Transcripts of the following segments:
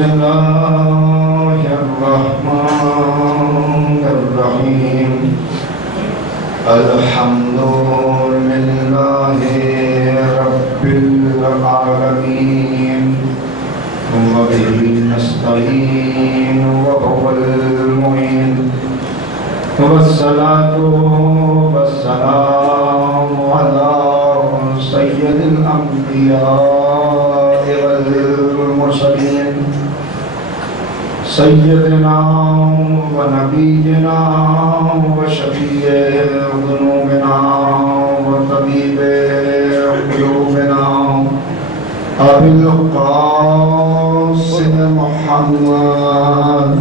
بسم اللہ الرحمن الرحیم الحمد للہ رب العالمین وبہ نستعین وهو المعین والصلاة والسلام علی سید الانبیاء والمرسلین سیدنا ونبینا وشفیع ذنوبنا وطبیب قلوبنا ابی القاسم محمد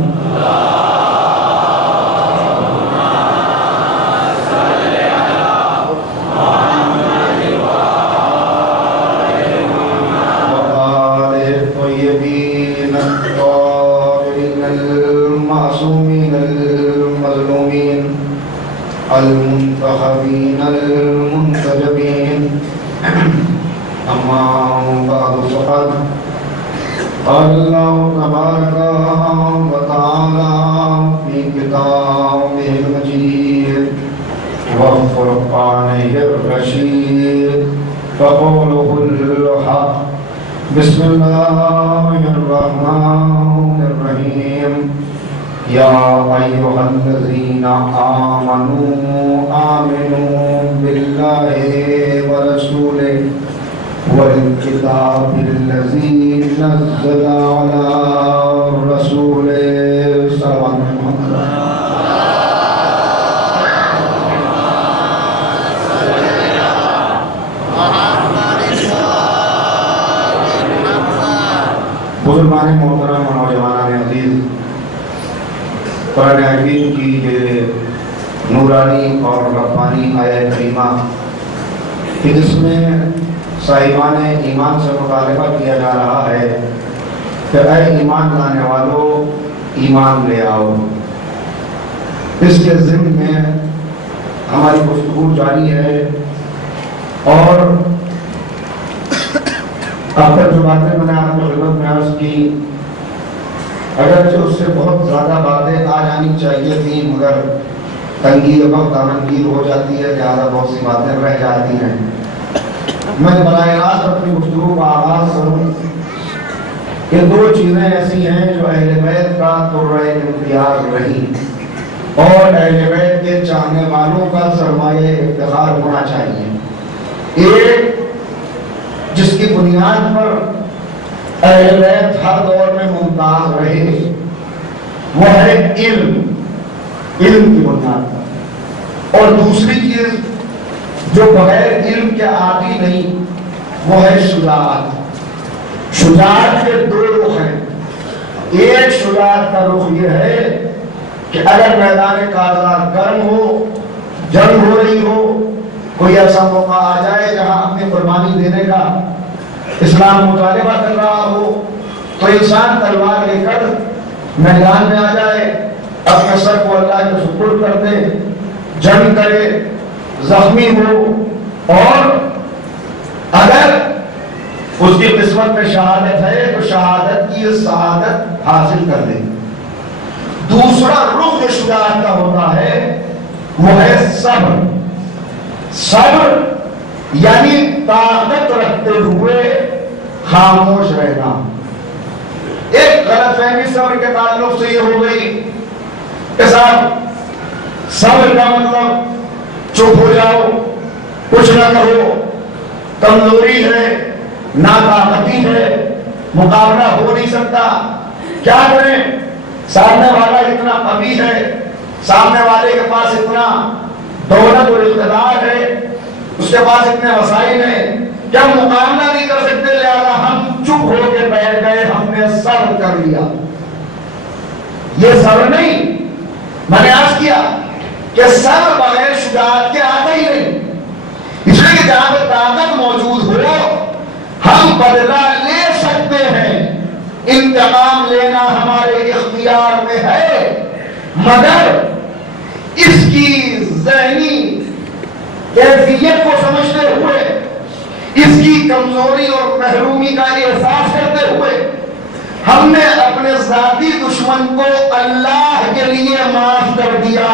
المنتخبين المنتجبين أما بعد فقد قال الله تبارك وتعالى في كتابه المجيد وفرقانه الرشيد فقوله الحق بسم الله الرحمن الرحيم یا ایھا الذین آمنوا باللہ ورسولہ والکتاب الذی نزل علی رسولہ صلی اللہ علیہ وسلم۔ بزرگان محترم و نوجوانان عزیز، قرآن حکیم کی یہ نورانی اور ربانی آیت کریمہ کہ جس میں صاحبان ایمان سے مطالبہ کیا جا رہا ہے کہ اے ایمان لانے والو ایمان لے آؤ، اس کے ضمن میں ہماری گفتگو جاری ہے۔ اور اب تک جو باتیں میں نے آپ کو خدمت میں عرض کی، اگرچہ اس سے بہت زیادہ باتیں آ جانی چاہیے تھیں، مگر تنگی وقت دامنگیر ہو جاتی ہے، لہٰذا بہت سی باتیں رہ جاتی ہیں۔ میں براہ راست اپنی گفتگو کا آغاز کروں کہ دو چیزیں ایسی ہیں جو اہل بیت کا قرۂ امتیاز رہی اور اہل بیت کے چاہنے والوں کا سرمایہ افتخار ہونا چاہیے۔ ایک جس کی بنیاد پر اہل بیت ہر دور میں ممتاز رہے، وہ ہے علم کی بنیاد پر، اور دوسری چیز جو بغیر علم کے آتی نہیں، وہ ہے شجاعت۔ شجاعت کے دو رخ ہیں۔ ایک شجاعت کا رخ یہ ہے کہ اگر میدان کارزار گرم ہو، جنگ ہو رہی ہو، کوئی ایسا موقع آ جائے جہاں اپنی قربانی دینے کا اسلام مطالبہ کر رہا ہو، تو انسان تلوار لے کر میدان میں آ جائے، اپنے سر کو اللہ کے سپرد کر دے، جنگ کرے، زخمی ہو، اور اگر اس کی قسمت میں شہادت ہے تو شہادت کی سعادت حاصل کر دے۔ دوسرا رخ جو شجاعت کا ہوتا ہے وہ ہے صبر۔ صبر یعنی طاقت رکھتے ہوئے خاموش رہنا۔ ایک غلط فہمی صبر کے تعلق سے یہ ہو گئی کہ صاحب صبر کا مطلب چپ ہو جاؤ، کچھ نہ کہو، کمزوری ہے، ناطاقتی ہے، مقابلہ ہو نہیں سکتا، کیا کریں، سامنے والا اتنا قوی ہے، سامنے والے کے پاس اتنا دولت اور اقتدار ہے، اس کے پاس اتنے وسائل ہیں، کیا مقابلہ نہیں کر سکتے، لہذا ہم چپ ہو کے بیٹھ گئے، ہم نے صبر کر لیا۔ یہ صبر نہیں، میں نے عرض کیا کہ صبر بغیر شجاعت کے آتا ہی نہیں، اس لیے کہ جہاں پر طاقت موجود ہو ہم بدلہ لے سکتے ہیں، انتقام لینا ہمارے اختیار میں ہے، مگر اس کی ذہنی کیفیت کو سمجھتے ہوئے، اس کی کمزوری اور محرومی کا احساس کرتے ہوئے ہم نے اپنے ذاتی دشمن کو اللہ کے لیے معاف کر دیا،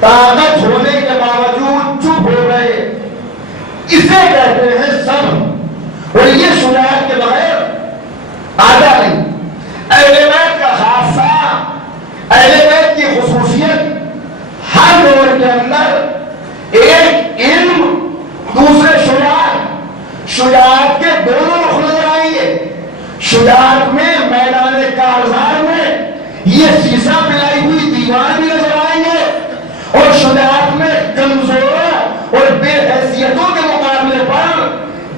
طاقت ہونے کے باوجود چپ ہو گئے، اسے کہتے ہیں صبر۔ اور یہ شجاعت کے بغیر آدھا نہیں۔ اہل بیت کا خاصہ، اہل بیت کی خصوصیت، ہر دور کے اندر ایک علم، دوسرے شجاعت، شجاعت کے دونوں رخ نظر آئیں گے۔ شجاعت میں میدان کارزار میں یہ سیسا پلائی ہوئی دیوار بھی نظر آئیں گے، اور شجاعت میں کمزوروں اور بے حیثیتوں کے مقابلے پر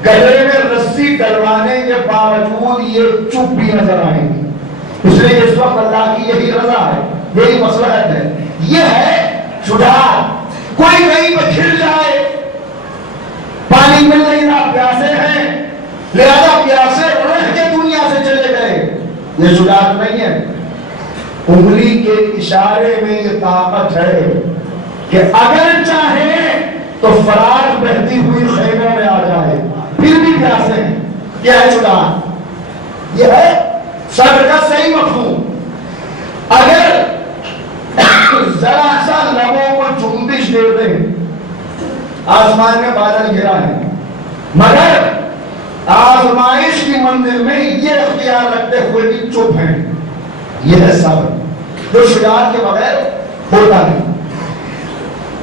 گلے میں رسی ڈلوانے کے باوجود یہ چپ بھی نظر آئیں گے۔ اس لیے اس وقت اللہ کی یہی رضا ہے، یہی مصلحت ہے، یہ ہے شجاعت۔ کوئی کہیں پہ کھل جائے، پانی مل نہیں رہا، پیاسے ہیں، لہذا پیاسے رہ کے دنیا سے چلے گئے، یہ شجاعت نہیں ہے۔ انگلی کے اشارے میں یہ طاقت ہے کہ اگر چاہیں تو فرات بہتی ہوئی خیموں میں آ جائے، پھر بھی پیاسے ہیں۔ یہ ہے شجاعت، یہ ہے صبر کا صحیح مفہوم۔ اگر ذرا سا لبوں کو جنبش دے دیں، آسمان میں بادل گھرا ہے، مگر آزمائش کی منزل میں یہ اختیار رکھتے ہوئے بھی چپ ہیں، یہ ہے صبر، جو شجاعت کے بغیر ہوتا نہیں۔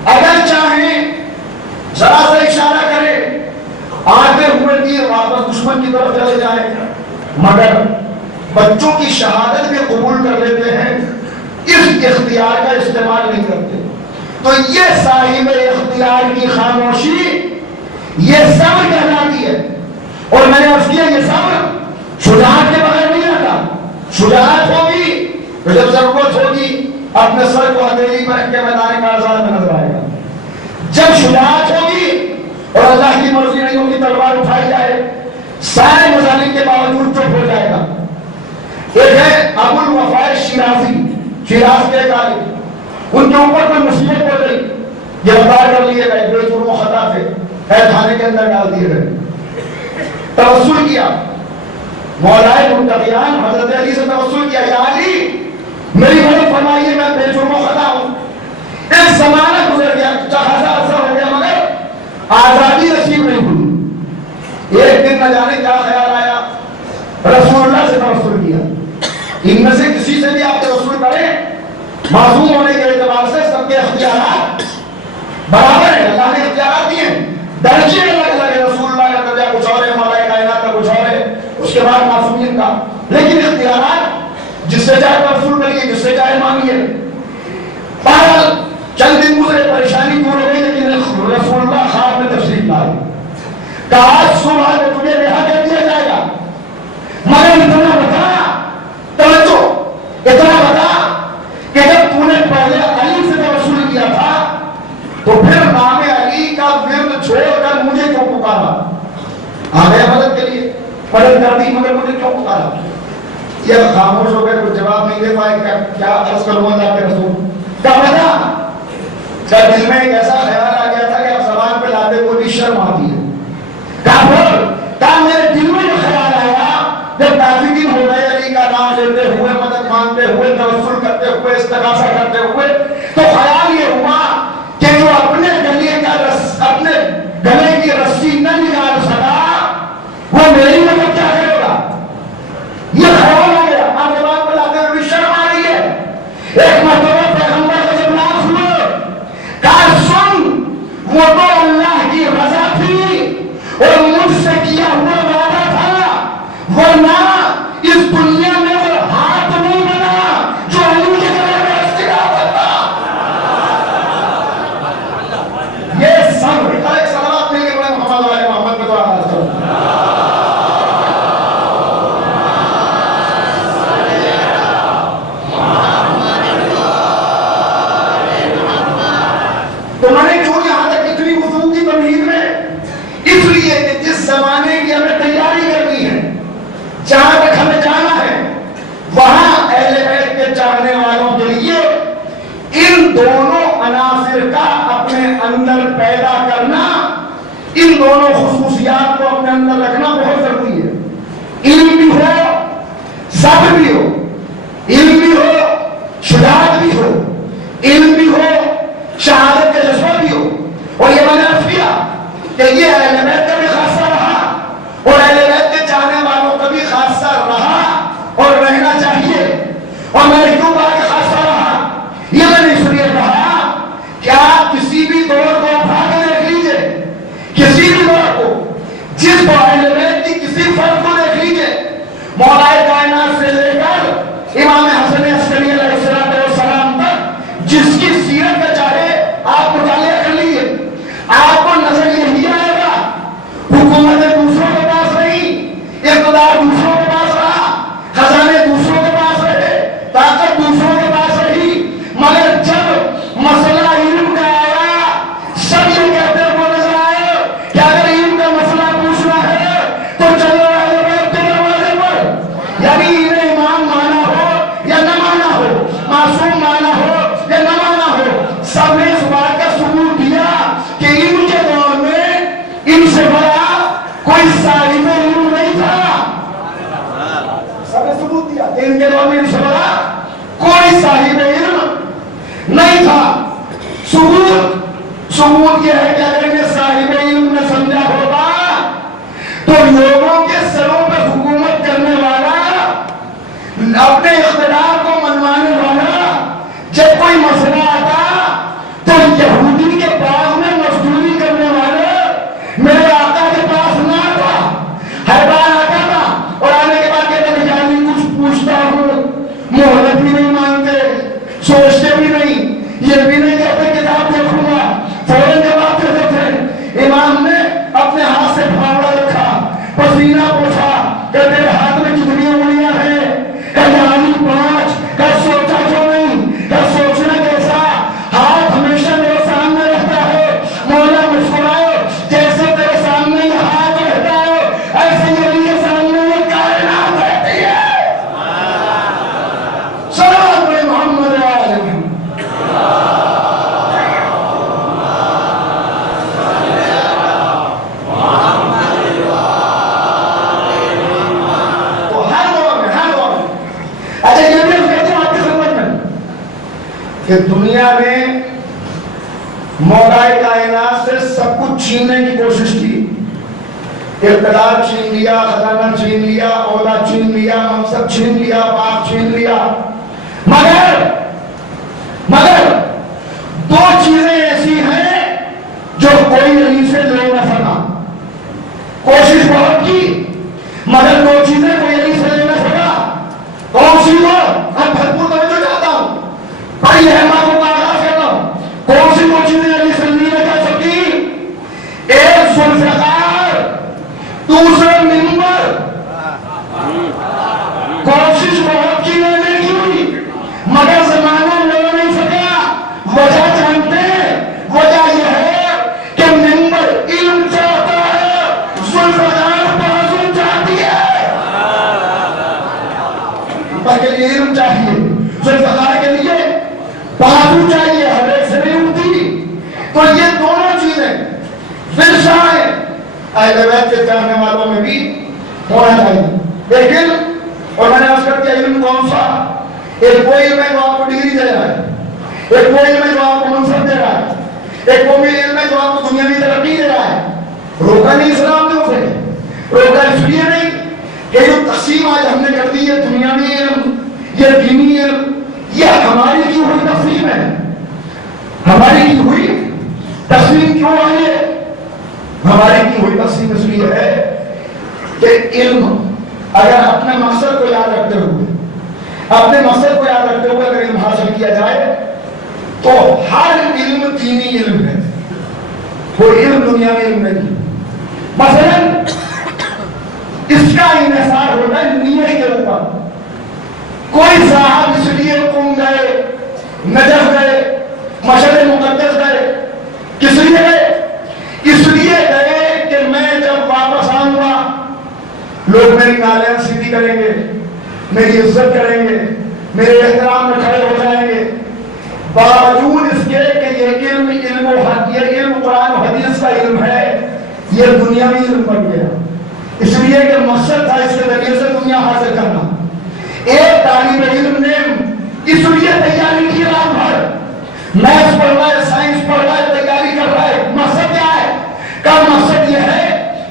اگر چاہیں ذرا سا اشارہ کریں، آگے ہوئے تیر واپس دشمن کی طرف چلے جائیں، مگر بچوں کی شہادت بھی قبول کر لیتے ہیں، اس اختیار کا استعمال نہیں کرتے۔ تو یہ صاحب اختیار کی خاموشی یہ صبر کہلاتی ہے۔ اور میں نے عرض کیا یہ صبر شجاعت کے بغیر نہیں آتا۔ شجاعت ہوگی تو جب ضرورت ہوگی اپنے سر کو ہتھیلی پر رکھ کے میدان کارزار میں نظر آئے گا۔ جب شجاعت ہوگی اور اللہ کی مرضی نہیں ہوگی تلوار اٹھائی جائے، سارے مظالم کے باوجود چپ ہو جائے گا۔ ایک ہے ابو الوفا شیرازی، شیراز کے طالب، ان کے اوپر کوئی مصیبت پڑ گئی، گرفتار کر لیے گئے، بے جرم و خطا تھے، تھانے کے اندر ڈال دیے گئے۔ توسل کیا، مولائے منتقیان حضرت علی سے توسل کیا، یا علی میری مدد فرمائیے، میں بے جرم و خطا ہوں۔ ایک زمانہ گزر گیا، خاصا عرصہ ہو گیا، مگر آزادی نصیب نہیں ہوئی۔ ایک دن نہ جانے کیا خیال آیا، رسول اللہ سے توسل کیا۔ ان میں سے کسی سے بھی آپ توسل کریں، معصوم ہونے کے اعتبار سے سب کے اختیارات برابر ہیں، اللہ نے اختیارات دیے ہیں، درجے الگ الگ ہے، رسول اللہ کا درجہ کچھ اور ہے، مولا کائنات کا کچھ اور ہے، اس کے بعد معصومین کا، لیکن اختیارات جس سے چاہے توسل کریے، جس سے چاہے مانگیے۔ بہرحال چند دن گزرے، پریشانی دور ہو گئی، لیکن رسول اللہ خواب میں تشریف لائے، کہا صبح میں تجھے رہا کر دیا جائے گا، مگر اتنا بتا، توجہ، اتنا بتا کہ جب تو نے پہلے علی سے توسل کیا تھا تو پھر نام علی کا ورد چھوڑ کر مجھے کیوں پکارا؟ آ گیا مدد کے لیے، مدد کر دی، مگر مجھے کیوں پکارا؟ یہ خاموش ہو گئے، کچھ جواب نہیں دے پائے، کیا عرض کروں اللہ کے رسول کا بتا؟ جب دل میں ایک ایسا خیال آ گیا تھا کہ اب زبان پہ لاتے کو بھی شرم آتی ہے، کہا میرے دل میں جو خیال آیا جب کافی دن ہو گئے علی کا نام لیتے ہوئے، مدد مانگتے ہوئے، توسل کرتے ہوئے، استغاثہ کرتے ہوئے، تو خیال یہ ہوا کہ جو اپنے اپنے گلے کی رسی نہ نکال سکا وہ میری مدد کیا کرے گا؟ یہ خیال آ گیا، آپ زبان پہ لاتے ہوئے بھی شرم آ رہی ہے۔ ایک مرتبہ پیغمبر سے جب ناز ہوئے، کہا سن، وہ تو اللہ کی رضا تھی اور مجھ سے کیا ہوا وعدہ تھا، ورنہ اس دنیا میں وہ ہاتھ نہیں بنا جو علی کے گلے میں رسی ڈال سکتا۔ یہ صبر، ایک صلوات مل کے محمد و آل محمد پہ تو آواز کرو۔ تو میں نے کیوں یہاں تک اتنی وضو کی تمہید میں؟ اس لیے کہ جس زمانے کی ہمیں تیاری کرنی ہے، جہاں تک ہمیں جانا ہے، وہاں اہل بیت کے چاہنے والوں کے لیے ان دونوں عناصر کا اپنے اندر پیدا کرنا، ان دونوں خصوصیات کو اپنے اندر رکھنا بہت ضروری ہے۔ علم بھی ہو، صبر بھی ہو، علم بھی ہو، شجاعت بھی ہو، علم بھی ہو، شہادت کا جذبہ بھی ہو. اور یہ میں نے عرض کیا کہ یہ اہل بیت کا بھی خاصہ رہا اور اہل بیت کے چاہنے والوں کا بھی خاصہ رہا اور رہنا چاہیے. اور میں نے کیوں کہا کہ خاصہ رہا؟ یہ میں نے اس لیے کہا کہ آپ کسی بھی دور کو اٹھا کے دیکھ لیجئے، کسی بھی دور کو، جس کو اہل بیت کی کسی فرد کو دیکھ لیجئے، مولا کائنات سے لے کر امام حسن عسکری علیہ السلام تک، جس کی سیرت کا چاہے آپ مطالعہ کر لیجئے، آپ کو نظر یہی آئے گا حکومتیں دوسروں کے پاس نہیں، اقتدار دوسروں کے پاس رہا، خزانے دوسروں کے پاس رہے، طاقت دوسروں کے پاس رہی، مگر جب مسئلہ علم کا آیا سب یہ کہتے ہوئے نظر آئے کہ اگر علم کا مسئلہ پوچھنا ہے تو چلو اہل بیت کے دروازے پر. یعنی انہیں امام مانا ہو یا نہ مانا ہو، معصوم مانا ہو یا نہ مانا ہو، سب نے اس بات کا ثبوت دیا کہ ان کے دور میں ان سے بڑا کوئی صاحب علم نہیں تھا. سب نے ثبوت دیا کہ ان کے دور میں ان سے بڑا کوئی صاحب علم نہیں تھا. ثبوت یہ ہے کہ اگر انہیں صاحب علم نے سمجھا ہوگا تو لوگوں کے سروں پہ حکومت کرنے والا، اپنے اقتدار کو منوانے والا، جب کوئی مسئلہ آتا تو یہودی کے باغ میں مزدوری کرنے والے میرے آقا کے پاس نہ آتا، ہر بار آتا تھا اور آنے کے بعد کہتے تھے کہ کچھ پوچھتا ہوں، مہلت بھی نہیں مانتے، سوچتے بھی نہیں، یہ بھی نہیں کہتے کتاب دیکھوں گا، فوراً جواب دیتے تھے. امام نے اپنے ہاتھ سے پھاوڑا رکھا، پسینہ پوچھا کہ تیرے ہاتھ میں کتنی انگلیاں ہیں؟ کہانی 5. کہ سوچا کیوں نہیں؟ کہ سوچنا کیسا؟ ہاتھ ہمیشہ میرے سامنے رہتا ہے. مولا مسکرائے، جیسے تیرے سامنے یہ ہاتھ رہتا ہے ایسے یہ میرے سامنے یہ کائنات رہتی ہے. صلوات علی محمد علیہ وسلم. کہ دنیا نے مولا کائنات سے سب کچھ چھیننے کی کوشش کی، اقتدار چھین لیا، خزانہ چھین لیا، عہدہ چھین لیا، منصب چھین لیا، باپ چھین لیا، مگر 2 چیزیں ایسی ہیں جو کوئی علی سے لے نہ سکا. کوشش بہت کی مگر 2 چیزیں کوئی علی سے لے نہ سکا. کون سی وہ؟ اب بھرپور توجہ چاہتا ہوں، بڑی احمد کو آغاز کر رہا ہوں. کون سی 2 چیزیں علی سے نہیں کر سکی؟ ایک ذوالفقار، دوسرا منبر. کوشش بہت کی لینے کی مگر زمانہ لے نہیں سکا. وجہ جانتے ہیں؟ وجہ یہ ہے کہ منبر علم چاہتا ہے، ذوالفقار بازو چاہتی ہے. کے لیے علم چاہیے، ذوالفقار کے لیے بازو چاہیے، ہر ایک سے نہیں ہوتی. تو یہ دونوں چیزیں ورثہ اہل بیت کے چاہنے والوں میں بھی ہونا چاہیے. لیکن اور میں نے عرض کر کے علم کون سا؟ ایک وہ علم ہے جو آپ کو ڈگری دے رہا ہے، ایک وہ علم ہے جو آپ کو منصب دے رہا ہے، ایک وہ علم ہے جو آپ کو دنیاوی ترقی دے رہا ہے. روکا نہیں اسلام نے اسے، روکا اس لیے نہیں کہ جو تقسیم آج ہم نے کر دی ہے، دنیاوی علم، یہ دینی علم، یہ ہماری کی ہوئی تقسیم ہے. ہماری کی ہوئی تقسیم کیوں آئی ہے؟ ہماری کی ہوئی تقسیم اس لیے ہے کہ علم اگر اپنے مقصد کو یاد رکھتے ہوئے اگر علم حاصل کیا جائے تو ہر علم دینی علم ہے، کوئی علم دنیاوی علم نہیں. مثلا اس کا انحصار ہوتا ہے نیت کے اوپر. کوئی صاحب اس لیے قم گئے، نجف گئے، مشہد مقدس گئے، کس لیے گئے؟ اس لیے گئے کہ میں جب واپس آؤں گا لوگ میری نالین سیدھی کریں گے، میری عزت کریں گے، میرے احترام میں کھڑے ہو جائیں گے. باوجود اس کے کہ یہ علم قرآن و حدیث کا علم ہے، یہ دنیاوی علم بن گیا. اس لیے کہ مقصد تھا اس کے ذریعے سے دنیا حاصل کرنا، ایک طالب علم نے اس لیے تیاری کی رات بھر میتھس پڑھ رہا ہے، سائنس پڑھ رہا ہے، تیاری کر رہا ہے، مقصد کیا ہے؟ کا مقصد یہ ہے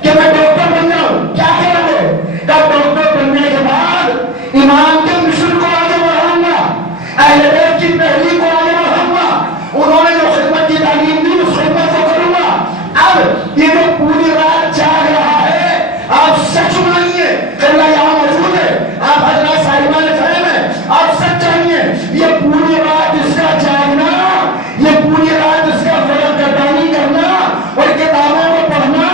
کہ میں ڈاکٹر بن جاؤں. کیا کروں گے؟ کا ڈاکٹر بننے کے بعد ایمان کے مشن کو آگے بڑھاؤں گا، اہل بیت کی تحریک کو آگے بڑھاؤں گا، انہوں نے جو خدمت کی تعلیم دی اس خدمت کو کروں گا. اب یہ جو پوری رات جاگ رہا ہے، آپ سچ مانیے کہ اللہ یہاں موجود ہے، آپ حضرات صاحبان فہم ہیں، آپ سچ جانیے یہ پوری رات اس کا جاگنا، یہ پوری رات اس کا فرق کٹانی کرنا اور کتابوں کو پڑھنا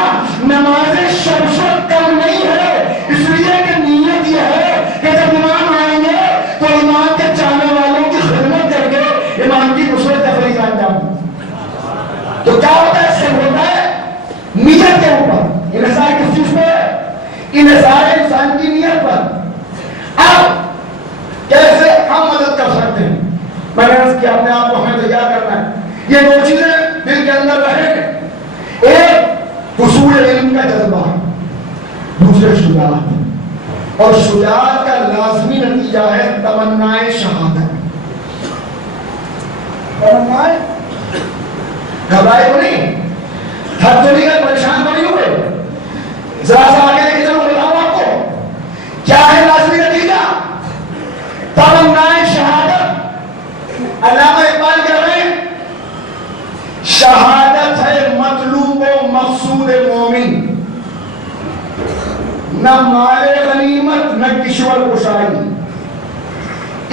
نمازیں شب کم نہیں ہے. اس لیے کہ نیت یہ ہے کہ جب امام آئیں گے تو امام کے چاہنے والوں کی خدمت کر کے امام کی نصرت تفریح انجام. تو کیا ہوتا ہے؟ سب ہوتا ہے نیت کے اوپر، انحصار کس چیز پہ؟ انحصار انسان کی نیت پر. اب کیسے ہم مدد کر سکتے ہیں؟ میں نے عرض کیا اپنے آپ کو ہمیں تیار کرنا ہے. یہ دو چیزیں دل کے اندر رہیں. ایک حصول علم کا جذبہ، دوسرے شجاعت. اور شجاعت کا لازمی نتیجہ ہے تمنائے شہادت. تمنائے گھبرائے تو نہیں، تھک تو نہیں گئے، پریشان تو نہیں ہوئے. ذرا سا آگے لے کے چلو، بتاؤں آپ کو کیا ہے لازمی نتیجہ؟ تمنائے شہادت. علامہ اقبال کہہ رہے ہیں شہادت ہے مطلوب و مقصود مومن، نہ مال غنیمت نہ کشور کشائی.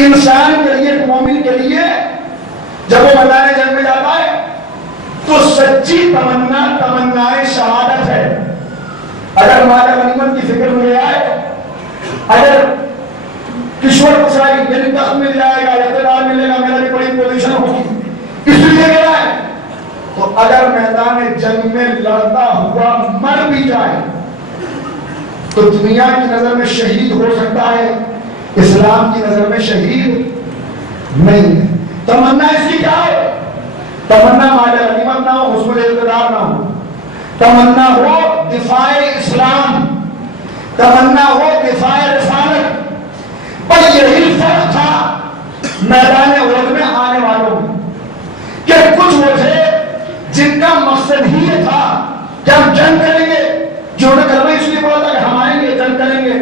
انسان کے لیے، مومن کے لیے جب وہ میدان جنگ میں جاتا ہے تو سچی تمنا تمنائے شہادت ہے. اگر مال غنیمت کی فکر مل جائے، اگر کشور کشائی یعنی تخت مل جائے گا، اقتدار ملے گا، میرا بھی بڑی پوزیشن ہوگی، اس لیے کہہ رہا ہے. تو اگر میدان جنگ میں لڑتا ہوا مر بھی جائے تو دنیا کی نظر میں شہید ہو سکتا ہے، اسلام کی نظر میں شہید نہیں ہے. تمنا اس کی کیا ہو؟ تمنا مال غنیمت نہ ہو، حصول اقتدار نہ ہو. تمنا ہو دفاع اسلام، تمنا ہو دفاع رسالت. پر یہی فرق تھا میدان احد میں آنے والوں میں کہ کچھ وہ تھے جن کا مقصد ہی یہ تھا کہ ہم جنگ کریں گے. جو نے کرنا اس لیے بولا تھا کہ ہم آئیں گے، جنگ کریں گے،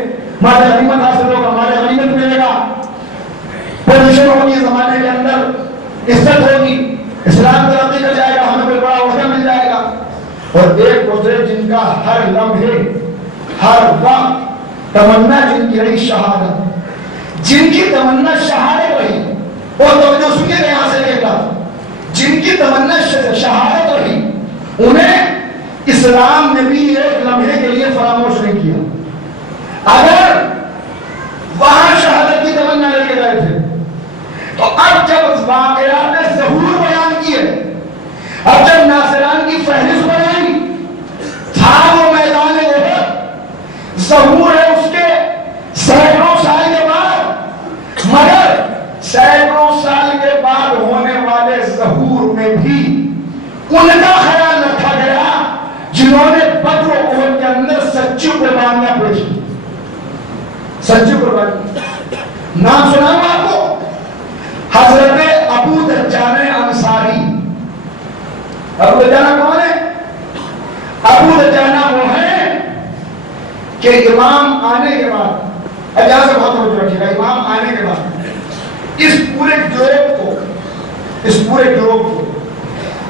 مال غنیمت حاصل ہوگا، مال غنیمت ملے گا، پوزیشن ہوگی زمانے کے اندر، عزت ہوگی، اسلام ترقی کر جائے گا، ہمیں کوئی بڑا عہدہ مل جائے گا. اور ایک دوسرے جن کا ہر لمحے ہر وقت تمنا جن کی رہی شہادت، جن کی تمنا شہادت رہی. اور توجہ سنیے گا یہاں سے دیکھا، جن کی تمنا شہادت رہی انہیں اسلام نے بھی ایک لمحے کے لیے فراموش نہیں کیا. اگر وہاں شہادت کی تمنا لے کے گئے تھے تو اب جب واقعات ظہور بیان کیے، اب جب ناصران کی فہرست بنائی، تھا وہ میدان احد، ظہور ہے اس کے سینکڑوں سال کے بعد، مگر سینکڑوں سال کے بعد ہونے والے ظہور میں بھی ان کا خیال رکھا گیا جنہوں نے بدر و احد کے اندر سچی قربانیاں پیش کی. سچی قربانی نام سنا ہوں آپ کو، حضرت ابو دجانہ انصاری. ابو دجانہ کون ہے؟ ابو دجانہ وہ ہے کہ امام آنے کے بعد، یہاں سے بہت توجہ رکھیے گا، امام آنے کے بعد اس پورے گروہ کو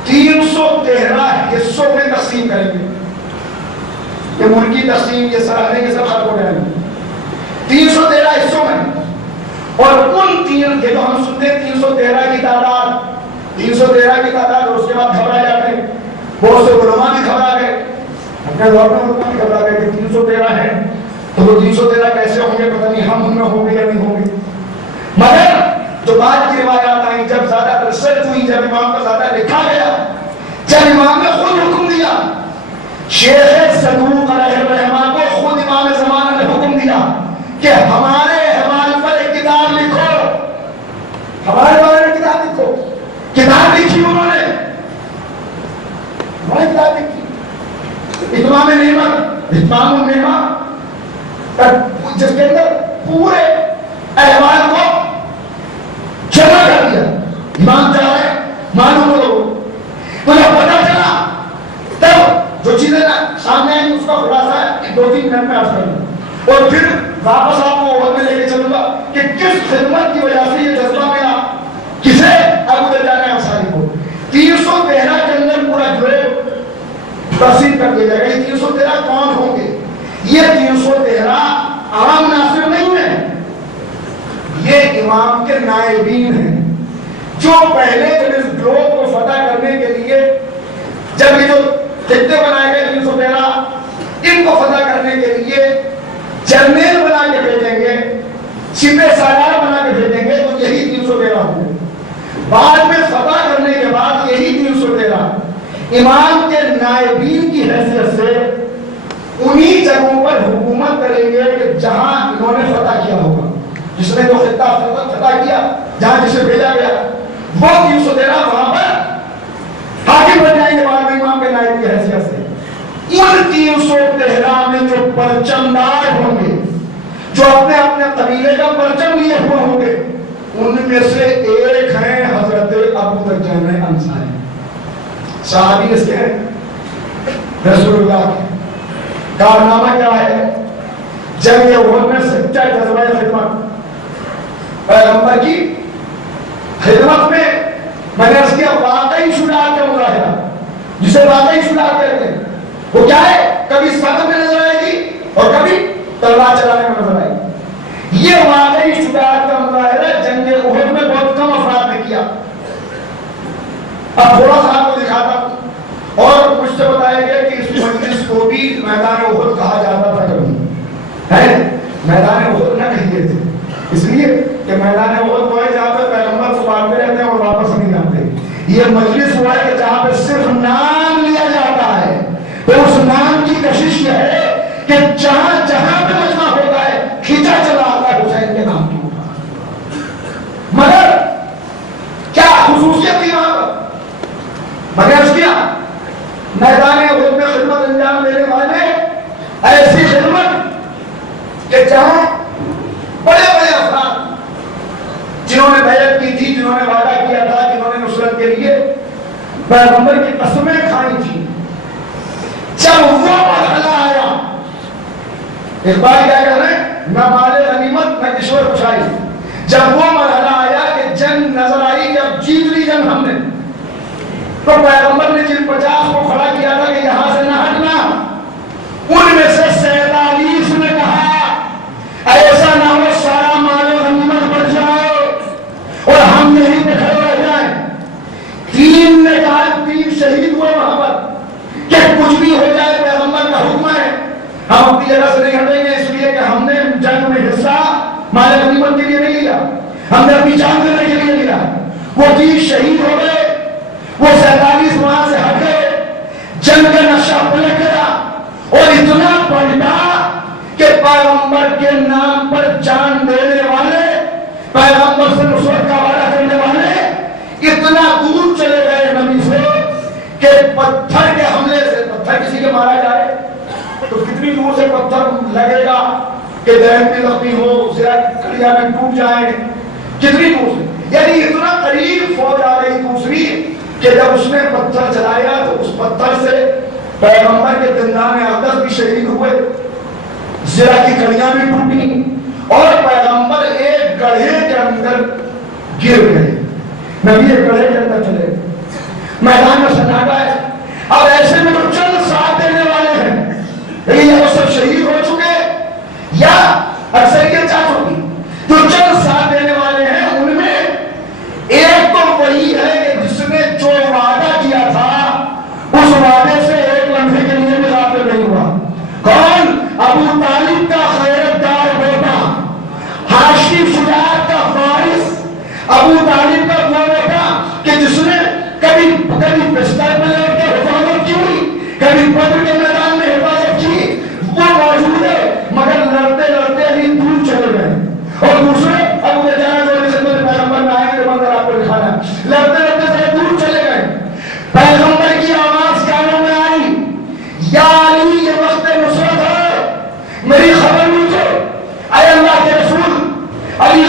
313 حصوں میں تقسیم کریں گے. یہ ملکی تقسیم، یہ سرحدیں، یہ سب ختم ہو جائیں گے 313 حصوں میں. اور ان تین کے تو ہم سنتے 313 کی تعداد، اور اس کے بعد گھبرا جاتے ہیں. بہت سے علماء بھی گھبرا گئے، اپنے دور میں علماء بھی گھبرا گئے کہ 313 ہے تو وہ 313 کیسے ہوں گے، پتہ نہیں ہم ان میں ہوں گے یا نہیں ہوں گے. مگر جو بعد کی روایات آئیں، جب زیادہ ریسرچ ہوئی، جب امام کا زیادہ لکھا گیا، جب امام نے خود حکم دیا، شیخ صدوق علیہ الرحمہ کو خود امام زمانہ نے حکم دیا کہ ہمارے حوالے پر ایک کتاب لکھو، ہمارے بارے میں کتاب لکھو. کتاب لکھی انہوں نے، کتاب لکھی اتمام نعمت، اتمام النعمت، جس کے اندر پورے احوال کو جمع کر دیا. ایمان کیا ہے معلوم ہو تو جب پتا چلا تب جو چیزیں سامنے آئیں اس کا خلاصہ ہے 2-3 منٹ میں عرض کر دوں اور پھر واپس آپ کو وقت میں لے کے چلوں گا کہ کس خدمت کی وجہ سے یہ جذبہ ملا کسے ابو دجانہ انصاری کو. 313 کے اندر پورا گروہ تقسیم کر دیا جائے گا. یہ 313 کون ہوں گے؟ یہ 313 عام ناصر نہیں ہیں, یہ امام کے نائبین ہیں جو پہلے جب اس گروہ کو فتح کرنے کے لیے جب یہ جو خطے بنائے گئے 313 ان کو فتح کرنے کے لیے جرنیل بنا کے بھیجیں گے, سپہ سالار بنا کے بھیجیں گے تو یہی 313 ہوں گے. بعد میں فتح کرنے کے بعد یہی 313 امام کے نائبین کی حیثیت سے انہی جگہوں پر حکومت کریں گے کہ جہاں انہوں نے فتح کیا ہوگا. جس نے جو خطہ فتح کیا جہاں جسے بھیجا گیا وہ 313 وہاں پر حاکم بن جائیں گے بعد میں امام کے نائب کی حیثیت سے. ان 313 میں جو پرچم دار ہوں گے, جو اپنے اپنے قبیلے کا پرچم لیے ہوئے ہوں گے, ان میں سے ایک ہیں حضرت ابو دجانہ انصاری. صحابی اس کے ہیں رسول اللہ کے. کارنامہ کیا ہے؟ جنگ احد میں سچا جذبہ خدمت, پیغمبر کی خدمت میں میں نے اس کی واقعی شجاعت کا مظاہرہ, جسے واقعی شجاعت کہتے ہیں, وہ کیا ہے؟ کبھی صدر میں نظر آئے گی اور کبھی تلوار چلانے میں نظر آئے گی. یہ واقعی شجاعت کا مظاہرہ جنگ احد میں بہت کم افراد نے کیا. اب تھوڑا سا آپ کو دکھاتا ہوں اور مجھ سے بتایا گیا کہ اس مجلس کو بھی میدان احد کہا جاتا تھا کبھی ہے. میدان احد نہ کہیے تھے اس لیے کہ میدان احد وہ ہے جہاں پہ پیغمبر کو مارتے رہتے ہیں اور واپس نہیں جاتے. یہ مجلس ہوا ہے کہ جہاں پہ صرف نام لیا جاتا ہے, تو اس نام کی کشش یہ ہے کہ جہاں جہاں پہ مجمع ہوتا ہے کھینچا چلا آتا ہے حسین کے نام کی اوپر. مگر کیا خصوصیت تھی وہاں پر؟ مگر اس کیا میدان احد میں خدمت انجام دینے والے ایسی خدمت کہ جہاں بڑے بڑے افراد جنہوں نے بیعت کی تھی, جنہوں نے وعدہ کیا تھا, جنہوں نے نصرت کے لیے پیغمبر کی قسمیں کھائی تھی, جب وہ مرحلہ آیا, اقبال کیا کہہ رہے ہیں, نہ مال غنیمت نہ کشور کشائی, جب وہ مرحلہ آیا کہ جنگ نظر آئی کہ اب جیت لی جنگ ہم نے, تو پیغمبر نے جن 50 کو کھڑا کیا تھا کہ یہاں سے نہ ہٹنا, ان میں سے 47 نے کہا ایسا نہ ہو سارا مال غنیمت بڑھ جائے اور ہم یہیں پہ کھڑے رہ جائیں. 3 نے کہا, 3 شہید ہوئے وہاں پر کہ کچھ بھی ہو جائے پیغمبر کا حکم ہے, ہم اپنی جگہ سے نہیں ہٹیں گے, اس لیے کہ ہم نے جنگ میں حصہ مال غنیمت کے لیے نہیں لیا, ہم نے اپنی جان دینے کے لیے لیا. وہ 3 شہید ہو گئے, وہ 47 وہاں سے ہٹ گئے, جنگ کا نقشہ پلٹ گیا اور اتنا پلٹا کہ پیغمبر کے نام پر جان دینے والے, پیغمبر سے نصرت کا وعدہ کرنے والے اتنا دور چلے گئے نبی سے کہ پتھر کے حملے سے, پتھر کسی کے مارا جائے تو کتنی دور سے پتھر لگے گا کہ دہن میں زخمی ہو, ذرا کلیہ میں ٹوٹ جائے, کتنی دور سے, یعنی اتنا قریب فوج آ گئی دوسری کہ جب اس نے پتھر چلایا تو اس پتھر سے پیغمبر کے دندان اقدس بھی شہید ہوئے, زرہ کی کڑیاں بھی ٹوٹی اور پیغمبر ایک گڑھے کے اندر گر گئے. نبی ایک گڑھے کے اندر چلے, میدان میں سناٹا ہے. اب ایسے میں تو چند ساتھ دینے والے ہیں, لیکن یہ وہ سب شہید ہو چکے یا اکثریت جا چکی. جو چند ساتھ دینے والے ہیں ان میں ایک تو وہی ہے کہ جس نے جو وعدہ کیا تھا اس وعدے سے ایک لمحے کے لیے بھی غافل نہیں ہوا. کون؟ ابو طالب کا خیرت دار بیٹا, ہاشم شجاعت کا وارث, ابو طالب کا وہ بیٹا کہ جس نے کبھی بستر میں لیٹ کے حفاظت کی, کبھی بدر کے میدان میں حفاظت کی, وہ موجود ہے مگر لڑتے لڑتے ہی دور چلے گئے. اور دوسرے ابو دجانہ جو پیغمبر میں آئے گے منظر آپ کو دکھانا, لڑتے لڑتے سے دور چلے گئے. پیغمبر کی آواز کانوں میں آئی, یا علی یہ وقت نصرت ہے, میری خبر مجھے, اے اللہ کے رسول, علی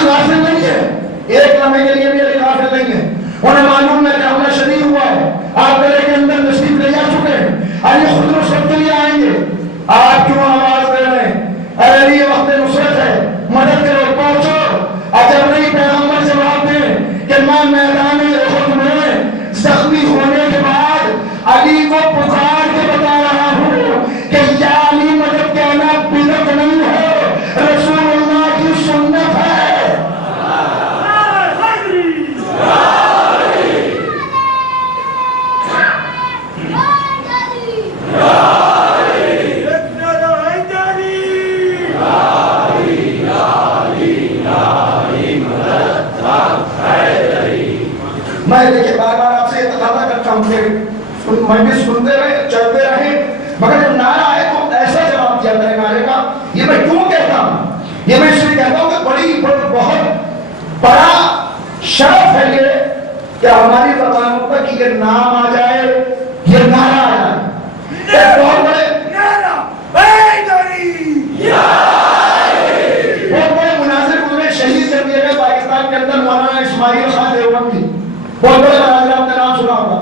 علی کو پکار کے بتا رہا ہوں کہ یا علی مدد کہنا بدعت نہیں ہے، رسول اللہ کی سنت ہے۔ میں دیکھیں بار بار آپ سے تقاضا کرتا ہوں کہ مجلس سنتے رہے، چلتے رہے، مگر جب نعرہ آئے تو ایسا جواب دیا کرے نعرے کا۔ یہ میں کیوں کہتا ہوں؟ یہ میں اس لیے کہتا ہوں کہ بہت بڑا شرف ہے یہ کہ ہماری زبانوں تک یہ نام آ جائے، یہ نعرہ آ جائے۔ ایک بہت بڑے مناظر گزرے، شہید کر دیے گئے پاکستان کے اندر، مولانا اسماعیل خان دیوبندی، بہت بڑے مناظر، آپ نے نام سنا ہوگا۔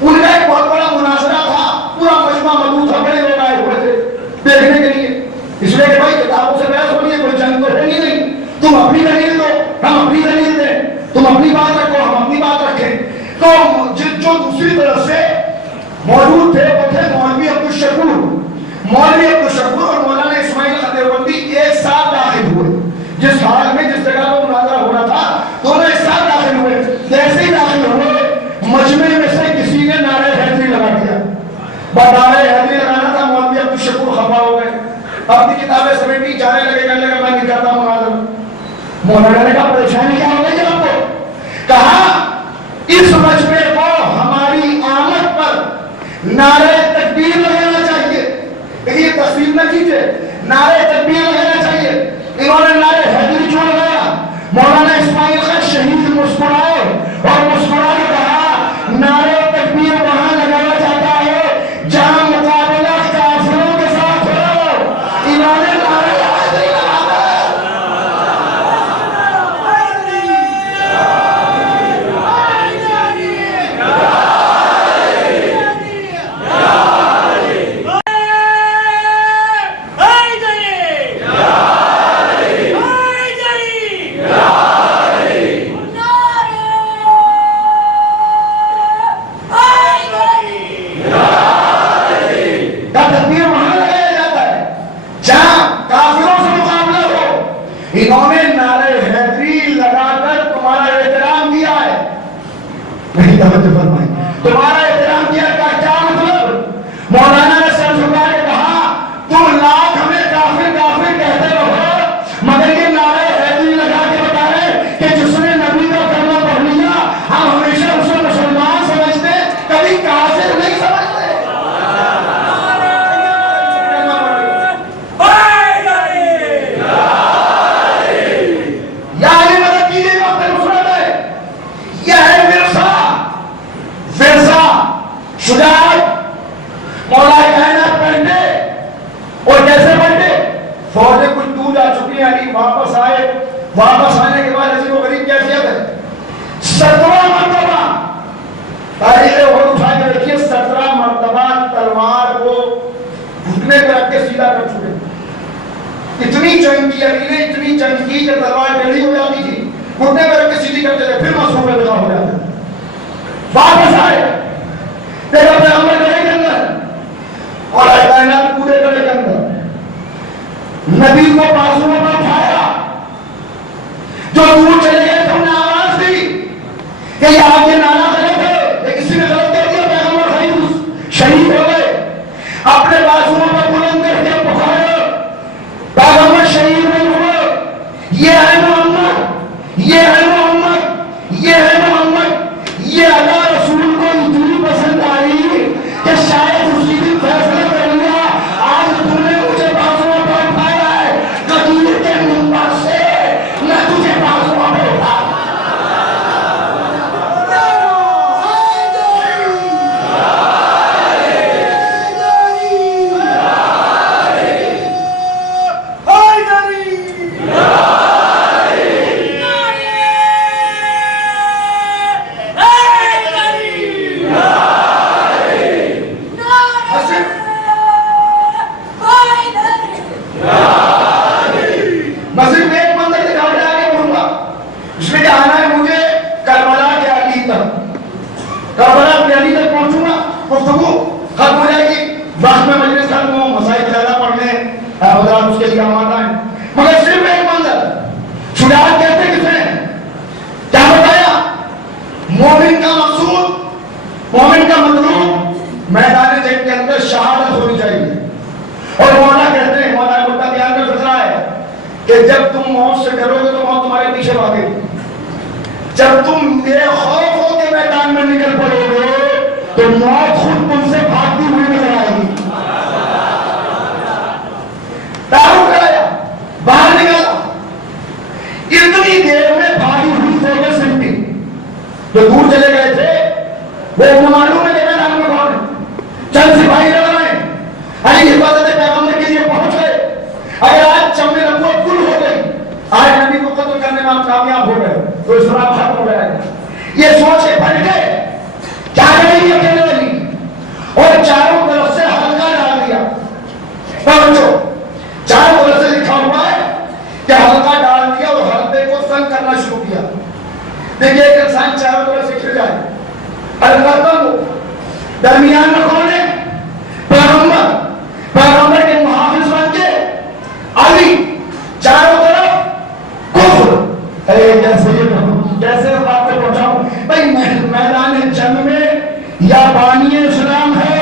ان کا ایک بہت بڑا مناظرہ تھا، پورا مجمع موجود تھا، بڑے لوگ آئے ہوئے تھے دیکھنے کے لیے، اس لیے کہ بھائی کتابوں سے بحث ہونی ہے، کوئی جنگ تو ہے نہیں، تم اپنی دلیل دو، ہم اپنی دلیل دیں، تم اپنی بات رکھو، ہم اپنی بات رکھیں۔ تو جو دوسری طرف سے موجود تھے وہ تھے مولوی عبدالشکور، مولوی عبدالشکور اور مولانا اسماعیل خان دیوبندی ایک ساتھ داخل ہوئے، جس حال میں جس جگہ پر مناظرہ ہونا تھا دونوں ایک ساتھ داخل ہوئے۔ جیسے ہی داخل ہوئے مجمع میں سے کسی نے نعرہ حیدری لگا دیا، نعرہ حیدری لگانا تھا، مولوی عبدالشکور خفا ہو گئے، اپنی کتابیں سمیٹی جانے لگے، کہنے لگے میں نہیں کرتا مناظرہ۔ مولانا نے کہا پریشانی کیا ہو گئی آپ کو؟ کہا اس مجمع کو ہماری آمد پر نعرہ تکبیر لگانا چاہیے، لیکن یہ تصویر نہ کیجیے، نعرہ تکبیر لگانا چاہیے۔ انہوں نے نعرہ حیدری کیوں لگایا؟ مولانا اسماعیل خان شہید مسکرائے اور مسکرا کے کہا نعرہ تکبیر وہاں لگایا جاتا ہے جہاں مقابلہ کافروں کے ساتھ ہو۔ انہوں نے نعرہ حیدری لگایا۔ انہوں نے نعرہ حیدری لگا کر تمہارا احترام کیا ہے، نہیں توجہ فرمائی، تمہارا احترام کیا کا کیا مطلب؟ مولانا نے سر جھکا کے کہا تم لاکھ ہمیں کافر کافر کہتے رہو، مگر یہ نعرہ حیدری لگا کے بتا رہے کہ جس نے نبی کا کلمہ پڑھ لیا ہم ہمیشہ اسے مسلمان سمجھتے، کبھی کافر نہیں سمجھتے۔ مولا کائنات پڑھتے اور کیسے پڑھتے؟ فوجیں کچھ دور جا چکی ہیں، واپس آئے، واپس آنے کے بعد عجیب و غریب کیفیت ہے، 17 مرتبہ تاریخ احد اٹھا کے رکھیے، 17 مرتبہ تلوار کو گھٹنے پہ رکھ کے سیدھا کر چکے۔ اتنی جنگ کی علی نے، اتنی جنگ کی کہ تلوار ٹیڑھی ہو جاتی تھی، گھٹنے پہ رکھ کے سیدھی کرتے تھے، پھر مصروف لگا ہو جاتا۔ واپس آئے دیکھا پیغمبر گڑے کے اندر اور کائنات پورے گڑے کے اندر، نبی کو بازوؤں پر اٹھایا، جو دور چلے گئے تو انہیں آواز دی کہ یہ آپ کے نانا غلط ہے، لیکن کسی نے غلط کر دیا، پیغمبر خیوس شہید ہو گئے، اپنے بازوؤں پر بلند کر کے پکارے، پیغمبر شہید نہیں ہوئے، یہ ہے محمد، یہ ہے محمد، یہ ہے محمد، یہ اللہ رسول کو اتنی پسند آئی کہ شاید اسی دن فیصلہ کر لیا آج تم نے مجھے بازوؤں پر اٹھایا ہے، قدیر کے منبر سے میں تجھے بازوؤں پر اٹھا۔ کربلا کے علی تک پہنچوں گا، گفتگو ختم ہو جائے گی، وقت میں مجلس ختم ہو، مسائل زیادہ پڑھنے حضرات اس کے لیے آمادہ ہیں، مگر صرف ایک منظر شجاعت کہتے کسے ہیں؟ کیا بتایا؟ مومن کا مقصود، مومن کا مطلوب میدان جنگ کے اندر شہادت ہونی چاہیے. اور مولا کہتے ہیں، مولا مدہ بیان میں فکرہ ہے کہ جب تم موت سے ڈرو گے تو موت تمہارے پیچھے بھاگے گی. جب تم بے خوف ہو کے میدان میں نکل پڑو گے تو موت خود تم سے بھاگتی ہوئی نظر آئے گی. تعارف کرایا، باہر نکالا، اتنی دیر میں بھاگی ہوئی فوجیں سمٹی. جو دور چلے گئے تھے وہ معلوم ہے کہ میدان میں کون ہے، چند سپاہی لڑ رہے ہیں، علی حفاظت پیغمبر کے لیے پہنچ گئے. اگر آج چمن نبوت گل ہو گئی، آج نبی کو قتل کرنے میں کامیاب ہو گئے تو اسلام ختم ہو گیا. یہ سوچ کے پھٹ گئے کیا کریں گے اکیلے والی، اور چاروں طرف سے حلقہ ڈال دیا. توجہ، چاروں طرف سے لکھا ہوا ہے کہ حلقہ ڈال دیا اور حلقے کو تنگ کرنا شروع کیا. دیکھیے ایک انسان چاروں طرف سے کھل جائے، حلقہ تنگ ہو، درمیان میں کون ہے؟ پیغمبر، پیغمبر کے محافظ بن کے علی، چاروں طرف کفر. کیسے بات پہ پہنچاؤں بھائی؟ میدان جنگ میں یا بانی اسلام ہے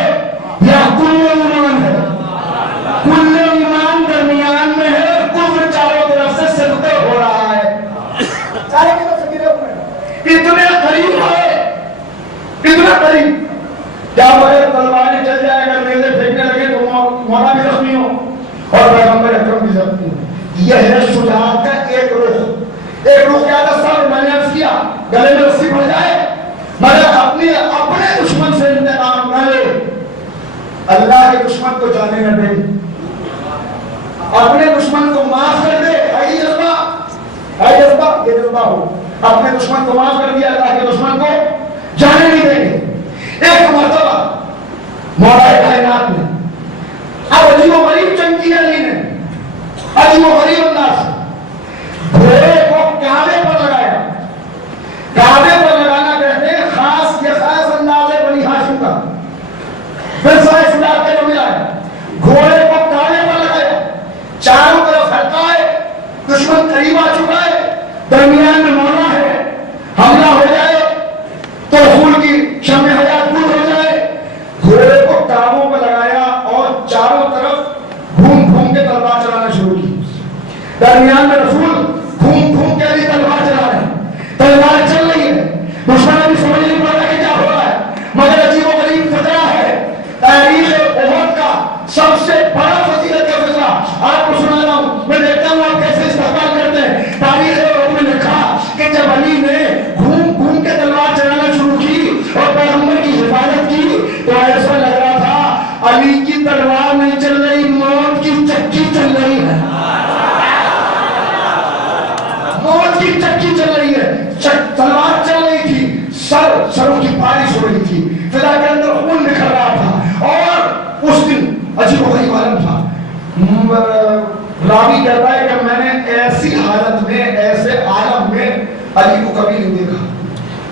یا کل ایمان ہے. کل ایمان درمیان میں ہے، کفر چاروں طرف سے سجدے ہو رہا ہے. چاروں طرف سے گرے ہوئے ہیں، اتنے قریب ہے، اتنا قریب. کیا بغیر تلواریں چل جائے اگر نیزے پھینکنے لگے تو مولا بھی زخمی ہو اور پیغمبر اکرم بھی زخمی ہو. یہ ہے شجاعت کا ایک رخ. ایک رخ کیا تھا؟ سب میں نے عرض کیا گلے میں رسی پڑ جائے مگر اپنے دشمن سے انتقام نہ لے. اللہ کے دشمن کو جانے نہ دے، اپنے دشمن کو معاف کر دے. ہے جذبہ، ہے جذبہ، یہ جذبہ ہو. اپنے دشمن کو معاف کر دیا، اللہ کے دشمن کو جانے نہیں دیں گے. ایک مرتبہ مولا کائنات نے اب عجیب و غریب جنگ کی علی نے، عجیب و غریب انداز سے گھوڑے کو کعبے پر لگایا. کعبے پر لگانا کہتے ہیں خاص، یہ خاص انداز ہے بنی ہاشم کا. پھر سائے سلاد کے جو ملا ہے، گھوڑے کو کعبے پر لگایا، چاروں طرف حلقہ ہے، دشمن قریب آ چکا ہے، درمیان میں مولا ہے، حملہ ہو جائے تو خون کی شمع حیات گل ہو جائے. گھوڑے کو کعبوں پر لگایا اور چاروں طرف گھوم گھوم کے تلوار چلانا شروع کی. درمیان میں رسول گھوم گھوم کے علی تلوار چلا رہے ہیں، تلوار چل رہی ہے. دشمن بھی سمجھ نہیں پا رہا کہ کیا ہو رہا ہے. مگر عجیب و غریب فقرہ ہے، تاریخ احد کا سب سے بڑا فضیلت کا فقرہ آپ کو سنا رہا ہوں. میں دیکھتا ہوں آپ کیسے استقبال کرتے ہیں. تاریخ احد میں لکھا کہ جب علی نے گھوم گھوم کے تلوار چلانا شروع کی اور پیغمبر کی حفاظت کی تو ایسا لگ رہا تھا علی کی تلوار نہیں چل رہی، موت کی چکی چل رہی ہے. موت کی چکی چل رہی ہے. تلوار چل رہی تھی، سروں کی بارش ہو رہی تھی، فضا کے اندر خون نکل رہا تھا. اور اس دن عجیب و غریب عالم تھا. راوی کہتا ہے کہ میں نے ایسی حالت میں، ایسے عالم میں علی کو کبھی نہیں دیکھا.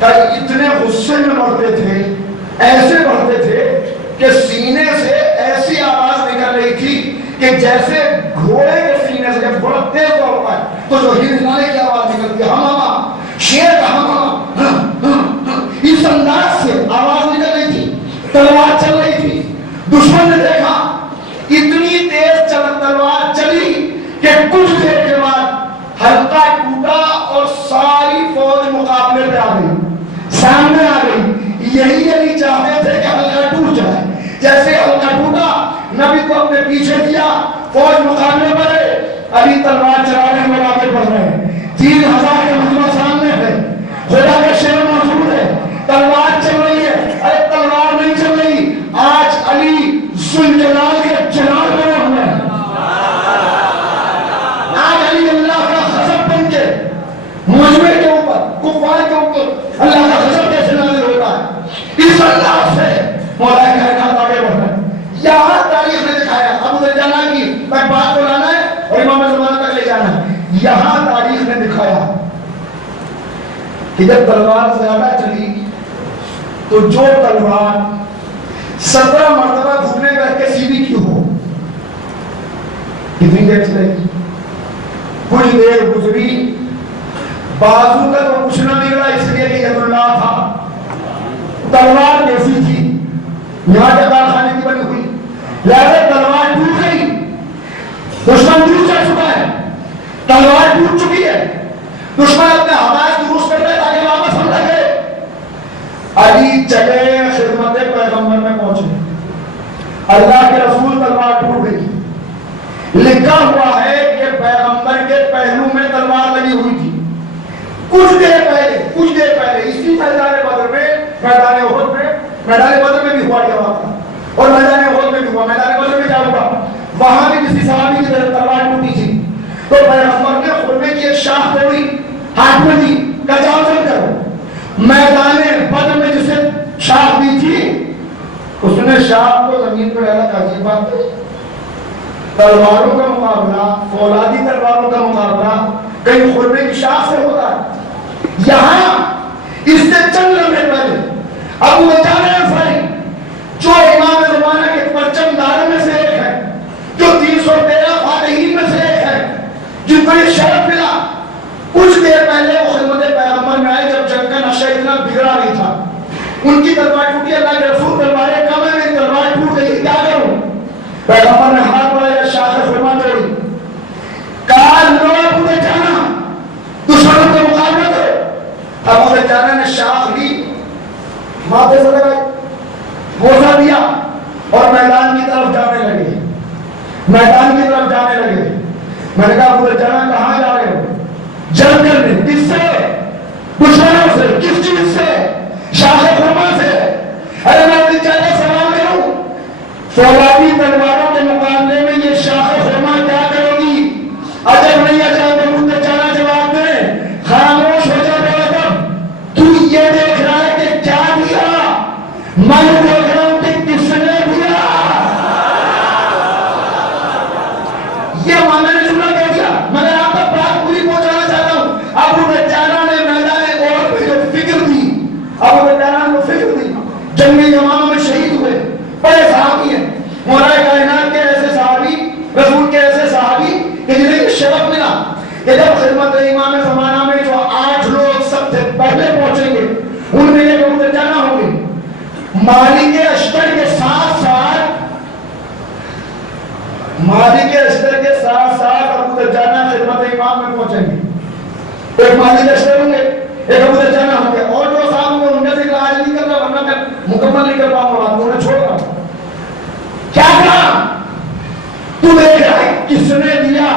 کہ اتنے غصے میں بڑھتے تھے، ایسے بڑھتے تھے کہ سینے سے ایسی آواز نکل رہی تھی کہ جیسے گھوڑے کے سینے سے جب گھوڑا تیز دوڑتا ہے تو جو ہلنے کی آواز نکلتی ہے، ہماما، شیر کا ہماما، اس انداز سے آواز نکل رہی تھی. تلوار چل رہی تھی. دشمن نے دیکھا اتنی تیز تلوار چلی کہ کچھ دیر کے بعد حلقہ ٹوٹا اور ساری فوج مقابلے پہ آ گئی، سامنے آ گئی. یہی علی چاہتے تھے کہ حلقہ ٹوٹ جائے. جیسے حلقہ ٹوٹا، نبی کو اپنے پیچھے کیا، فوج مقابلے پر ہے. علی تلوار چلانے میں آگے بڑھ رہے ہیں. 3000 کا مجمع سامنے ہے، خدا کا شیر موجود ہے، تلوار چل رہی ہے. ارے تلوار نہیں چل رہی، آج علی ذوالجلال کے جلال بنے ہوئے ہیں. آج علی اللہ کا غضب بن کے مجمع کے اوپر، کفار کے اوپر اللہ کا غضب کیسے نازل ہوتا ہے، اس انداز سے مولا کائنات آگے بڑھ رہے ہیں. یہاں تاریخ نے دکھایا، ابو درجانہ کی میں بات کو لانا ہے اور امام زمانہ تک لے جانا ہے. یہاں تاریخ نے دکھایا کہ جب تلوار زیادہ چلی تو جو تلوار 17 مرتبہ گھٹنے کر کے سیدھی کیوں ہو؟ کتنی دیر چلے گی؟ کچھ دیر گزری، بازو کا تو کچھ نہ نکلا، اس لیے کہ ید اللہ تھا، تلوار کیسی تھی، یہاں کے کارخانے کی بنی ہوئی، لہذا تلوار ٹوٹ گئی، دشمن دور چل چکا ہے، تلوار ٹوٹ چکی ہے، دشمن اپنے حمایت درست کر رہے تاکہ واپس ہم لگے۔ علی چلے خدمت پیغمبر میں پہنچے، اللہ کے رسول تلوار ٹوٹ گئی، لکھا ہوا ہے کہ پیغمبر کے پہلو میں تلوار لگی ہوئی تھی۔ کچھ دیر پہلے اسی میدان بدر میں، میدان بدر میں بھی ہوا یہ واقعہ، اور میدان احد میں بھی ہوا۔ میدان بدر میں کیا ہوا؟ وہاں بھی کسی صحابی کی طرف تلوار ٹوٹی تھی، تو پیغمبر نے خرمے کی ایک شاخ توڑی، ہاتھ میں دی، کہا جاؤ چل کرو۔ میدان بدر میں جسے شاخ دی تھی، اس نے شاخ کو زمین پر ڈالا۔ عجیب بات ہے، تلواروں کا مقابلہ، فولادی تلواروں کا مقابلہ کہیں خرمے کی شاخ سے ہوتا ہے؟ یہاں اس سے چند لمحے پہلے ابو دجانہ انصاری، جو امام زمانہ کے پرچم داروں میں سے ایک ہے، جو 313 فاتحین میں سے ایک ہے، جن کو یہ شرف ملا، کچھ دیر پہلے وہ خدمت پیغمبر میں آئے جب جنگ کا نقشہ اتنا بگڑا نہیں تھا۔ ان کی تلوار ٹوٹی، اللہ کے رسول تلواریں کم ہے، میری تلوار ٹوٹ گئی، کیا کروں؟ پیغمبر نے ہاتھ بڑھایا، شاخ خرما توڑی، کہا لو ابو دجانہ دشمنوں کے مقابلہ کرو۔ ابو دجانہ نے شاخ لی، ماتھے سے لگائی، بوسہ دیا اور میدان کی طرف جانے لگے۔ میں نے کہا ابو دجانہ کہاں جا رہے ہو؟ جنگ کرنے۔ کس سے؟ دشمنوں سے۔ کس چیز سے؟ شاخ خرما سے۔ ارے میں ابو دجانہ سلام کروں، فولادی تلواروں کے مقابلے میں یہ شاخ خرما کیا کرو گی؟ اجب نہیں اجب ابو دجانہ جواب دے، خاموش ہو جا بے ادب، تو یہ دیکھ رہا ہے کہ کیا دیا، میں دیکھ رہا ہوں کہ کس نے دیا۔ یہ میں نے جملہ کہہ دیا، میں نے آپ تک بات پوری پہنچانا چاہتا ہوں۔ ابو دجانہ نے میدان احد میں جو فکر دی، ابو دجانہ نے فکر دی، جنگ یمامہ میں شہید ہوئے، بڑے صحابی ہیں، مولا کائنات کے ایسے صحابی، رسول کے ایسے صحابی کہ جنہیں یہ شرف ملا کہ جب خدمت امام زمانہ میں جو 8 لوگ سب سے پہلے پہنچیں گے، ان میں یہ ابو دجانہ ہوں گے۔ مالک اشتر کے ساتھ ابو دجانہ خدمت امام میں پہنچیں گے۔ ایک مالک اشتر ہوں گے، ایک ابو دجانہ ہوں گے، اور جو صاحب ہوں گے ان میں سے آج نہیں کرنا، ورنہ میں مکمل نہیں کر پاؤں گا، بات انہیں چھوڑ رہا ہوں۔ کیا کہا؟ تو دیکھ رہا ہے کس نے دیا،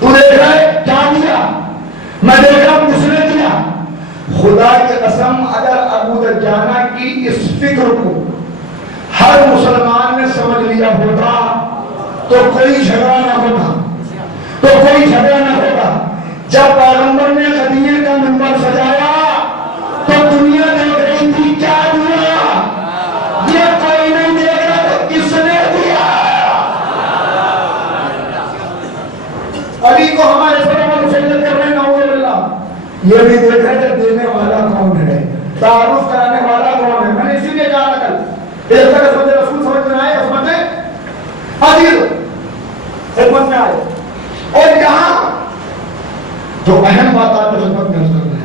تو دیکھ رہا ہے کیا دیا، میں دیکھ رہا ہوں کس نے دیا۔ خدا کی قسم اگر ابو دجانہ کی اس فکر کو ہر مسلمان نے سمجھ لیا ہوتا تو کوئی جھگڑا نہ ہوتا۔ جب پیغمبر نے خدیجہ کا منبر سجایا تو دنیا دیکھ رہی تھی کیا دیا، یہ کوئی نہیں دیکھ رہا تھا کس نے دیا۔ علی کو ہمارے سلام مسلط کر رہے ہیں، نعوذ باللہ، یہ بھی دیکھ رہے کہ دینے والا کون ہے، تعارف کرانے والا کون ہے۔ میں نے اسی لیے کہا تھا کل، ایک طرح عصمت رسول سمجھ میں آئے، عصمت علی خدمت میں آئے، اور یہاں جو اہم بات آپ کی خدمت میں کرنا ہے،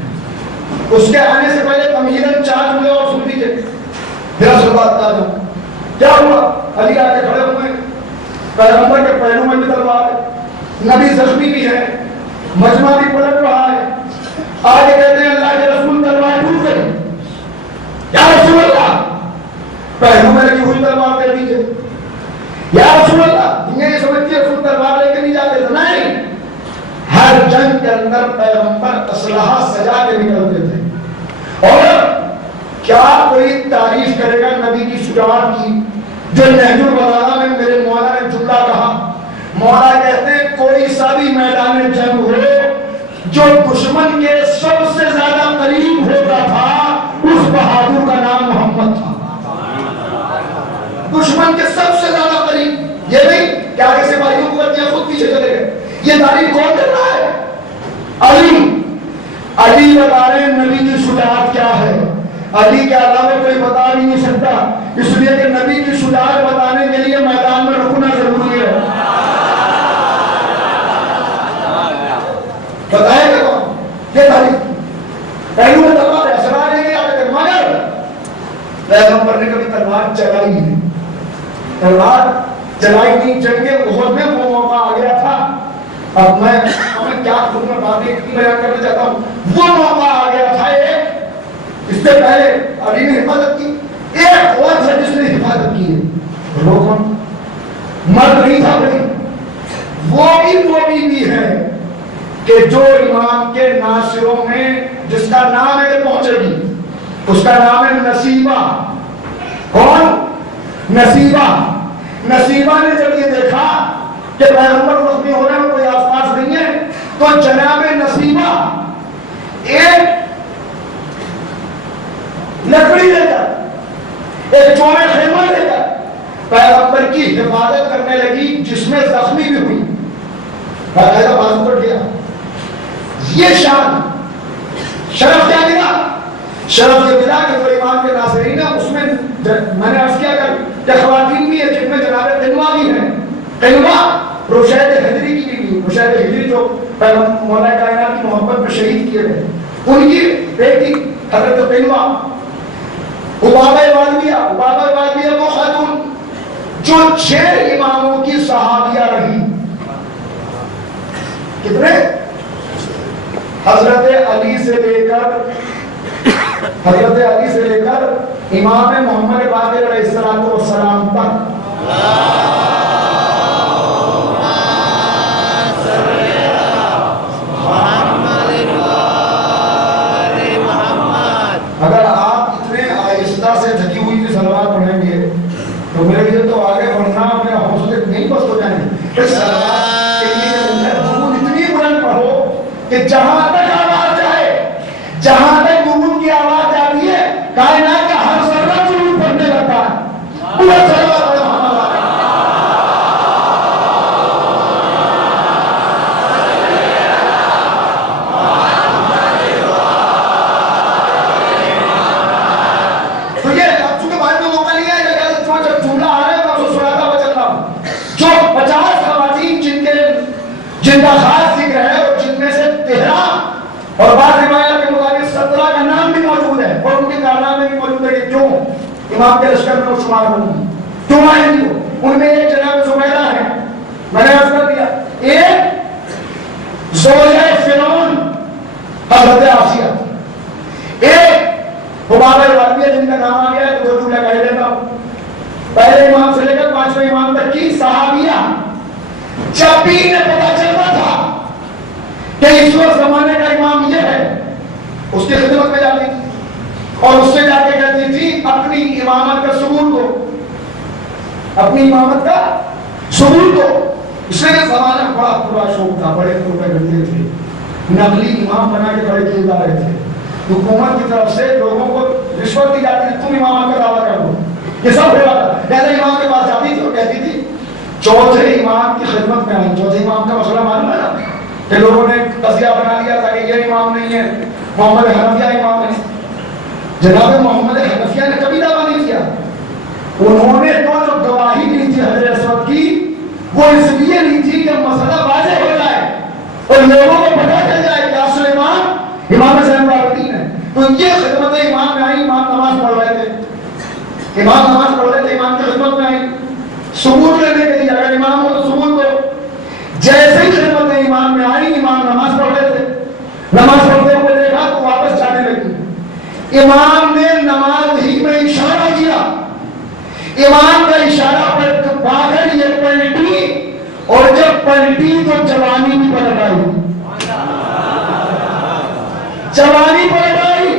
اس کے آنے سے پہلے تمہیداً 4 جملے اور سن لیجیے، پھر اصل بات کہا جاؤں۔ کیا ہوا؟ علی آ کے کھڑے ہوئے، پیغمبر کے پہلو میں بھی تلوار ہے، نبی زخمی بھی ہے، مجمع بھی پلٹ رہا ہے، آگے کہتے ہیں اللہ کے رسول تلوار ٹوٹ گئی، یا رسول اللہ پہلو میں لگی ہوئی تلوار دے دیجئے، یا رسول اللہ دنیا یہ سمجھتی ہے رسول تلوار لے کے نہیں جاتے تھے، نہیں، ہر جنگ کے اندر پیغمبر اسلحہ سجا کے نکلتے تھے۔ اور کیا کوئی تعریف کرے گا نبی کی شجاعت کی؟ جو نہج البلاغہ میں میرے مولا نے جملہ کہا، مولا کہتے ہیں کوئی سا بھی میدان جنگ ہو جو دشمن کے سب سے زیادہ قریب ہوتا تھا اس بہادر کا نام محمد تھا۔ دشمن کے سب سے زیادہ قریب، یہ نہیں کہ آگے سے بھائیوں کو کر دیا خود پیچھے چلے گئے، یہ تعریف کون کر رہا ہے؟ علی بتا رہے ہیں نبی کی شجاعت کیا ہے۔ علی کے علاوہ کوئی بتا بھی نہیں سکتا، اس لیے کہ پیغمبر نے کبھی تلوار چلائی نہیں، تلوار چلائی نہیں. جنگ احد میں وہ موقع آ گیا تھا. اب میں کیا خود میں باتیں اتنی بیان کرنا چاہتا ہوں. وہ موقع آ گیا تھا ایک، اس سے پہلے علی نے حفاظت کی، ایک اور سے جس نے حفاظت کی ہے وہ مرد نہیں تھا بھائی. وہ بھی ہے کہ جو امام کے ناصروں میں جس کا نام ہے کہ پہنچے گی، اس کا نام ہے نصیبہ. کون؟ نصیبہ. نصیبہ نے جب یہ دیکھا کہ پیغمبر زخمی ہو رہے ہیں، کوئی آس پاس نہیں ہے، تو جناب نصیبہ ایک لکڑی لے کر، ایک چوبے خیمہ لے کر پیغمبر کی حفاظت کرنے لگی، جس میں زخمی بھی ہوئی. باقاعدہ بازو کٹ گیا. یہ شان شرف کیا ملا؟ شرف یہ ملا کہ جو امام کے ناصرین ہیں اس میں میں نے عرض کیا کہ خواتین بھی ہے جن میں جناب قنوہ بھی ہیں. قنوہ رشید حجری کی بھی، رشید حجری جو مولا کائنات کی محبت میں شہید کیے گئے، ان کی بیٹی حضرت قنوہ. عبابہ والدیہ وہ خاتون جو 6 اماموں کی صحابیہ رہی. کتنے؟ حضرت علی سے لے کر امام محمد باقر علیہ السلام تک. اگر آپ اتنے آہستہ سے تھکی ہوئی کی صلوات پڑھیں گے تو میرے لیے تو آگے بڑھنا میرا حوصلے نہیں بس ہو جائیں گے. صلوات کے لیے درود اتنی بلند پڑھو کہ جہاں تک آواز جائے، جہاں تک درود کی آواز جاتی ہے، کائنات کا ہر ذرہ درود پڑھنے لگتا ہے. پورا صلوات پڑھو. جن کا خاص ذکر ہے اور جن میں سے 13 اور بعض روایات کے مطابق 17 کا نام بھی موجود ہے اور ان کے کارنامے بھی موجود ہے کہ کیوں امام کے لشکر میں وہ شمار ہوں، کیوں آئے نہیں ہو. ان میں ایک جناب زبیدہ ہے، میں نے عرض کر دیا. ایک زوجہ فرعون حضرت آسیہ، ایک عبابہ والدیہ جن کا نام آ گیا ہے تو جملہ کہہ دیتا ہوں. پہلے امام سے لے کر 5ویں امام تک کی صحابیہ. جب بھی انہیں پتا چلتا تھا کہ اس وقت زمانے کا امام یہ ہے، اس کی خدمت میں جاتی تھی اور اس سے جا کے کہتی تھی اپنی امامت کا ثبوت دو، اپنی امامت کا ثبوت دو. اس میں زمانہ بڑا پورا شوق تھا، بڑے روپے کرتے تھے، نقلی امام بنا کے بڑے کیے جا رہے تھے. حکومت کی طرف سے لوگوں کو رشوت دی جاتی تھی، تم امامت کا دعویٰ کر دو. یہ سب ہو رہا تھا. پہلے امام کے پاس جاتی تھی اور کہتی تھی چوتھے امام کی خدمت میں آئی. چوتھے امام کا مسئلہ معلوم ہے نا کہ لوگوں نے قضیہ بنا لیا تھا کہ یہ امام نہیں ہے، محمد حنفیہ امام ہے. جناب محمد حنفیہ نے کبھی دعویٰ نہیں کیا. انہوں نے تو جو گواہی دی تھی حضرت اسود کی وہ اس لیے نہیں تھی کہ مسئلہ واضح ہو جائے اور لوگوں کو پتہ چل جائے کہ اصل امام امام زین العابدین ہے. تو یہ خدمت امام میں آئی. امام نماز پڑھ رہے تھے، امام کی خدمت میں آئی ثبوت لینے کے لیے. اگر امام ہو تو ثبوت دو. جیسے ہی خدمت امام میں آئی، امام نماز پڑھ رہے تھے، نماز پڑھتے ہوئے دیکھا تو واپس جانے لگی. امام نے نماز ہی میں اشارہ کیا. امام کا اشارہ پر باہر یہ پلٹی اور جب پلٹی تو جوانی بھی پلٹ آئی. جوانی پلٹ آئی،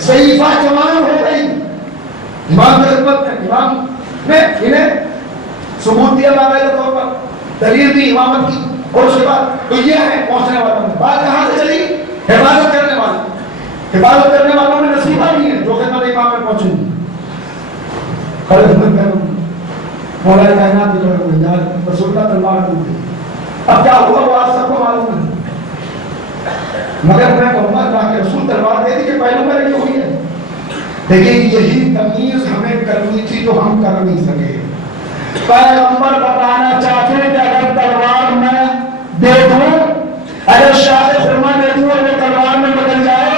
ضعیفہ جوان ہو گئی. امام کی خدمت میں امام نے انہیں ثبوت دیا باقاعدہ طور پر، دلیل دی امامت کی. اور اس کے بعد تو یہ ہے پہنچنے والوں میں بات کہاں سے چلی؟ حفاظت کرنے والے. حفاظت کرنے والوں میں نصیبہ بھی ہے جو خدمت امام میں پہنچیں گی. مولا کائنات کی طرف ہوئی یار رسول کا تلوار ٹوٹ گئی. اب کیا ہوا وہ آپ سب کو معلوم ہے، مگر میں کہوں گا کہ رسول تلوار دے دی کہ پہلو میں رکھی ہوئی ہے. لیکن یہی تمیز ہمیں کرنی تھی جو ہم کر نہیں سکے. پیغمبر بتانا چاہتے ہیں کہ اگر تلوار میں دے دوں، اگر شاہ خرما دے دوں اور وہ تلوار میں بدل جائے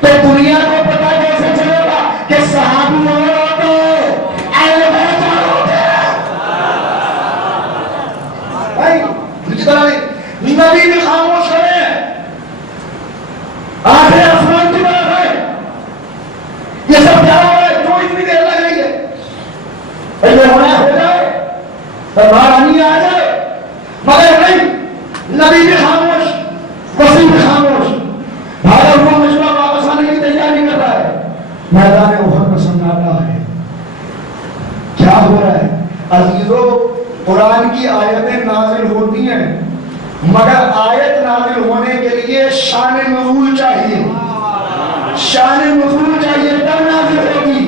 تو دنیا کو پتا کیسے چلے گا کہ صحابیوں قرآن کی آیتیں نازل ہوتی ہیں مگر آیت نازل ہونے کے لیے شان نزول چاہیے، شان نزول چاہیے تب نازل ہوگی۔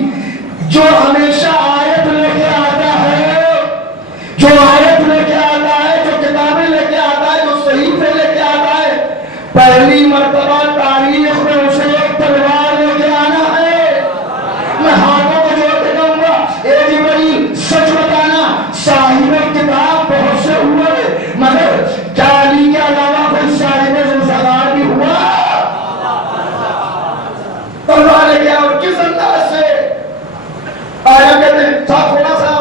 جو ہمیشہ آیت لے کے آتا ہے، جو آیت لے کے آتا ہے، جو کتابیں لے کے آتا ہے، جو صحیفے لے کے آتا ہے، پہلی مرتبہ تاریخ میں اسے ایک تلوار لے کے آنا ہے۔ میں ہاتھوں کو جوڑ کے کہوں گا، اے جبرائیل سچ بتانا، صاحب کتاب بہت سے ہوئے مگر کیا علی کے علاوہ کوئی صاحب ذوالفقار بھی ہوا؟ تلوار لے کے آؤ، کس انداز سے آیا کہتے ہیں صاحب تھوڑا سا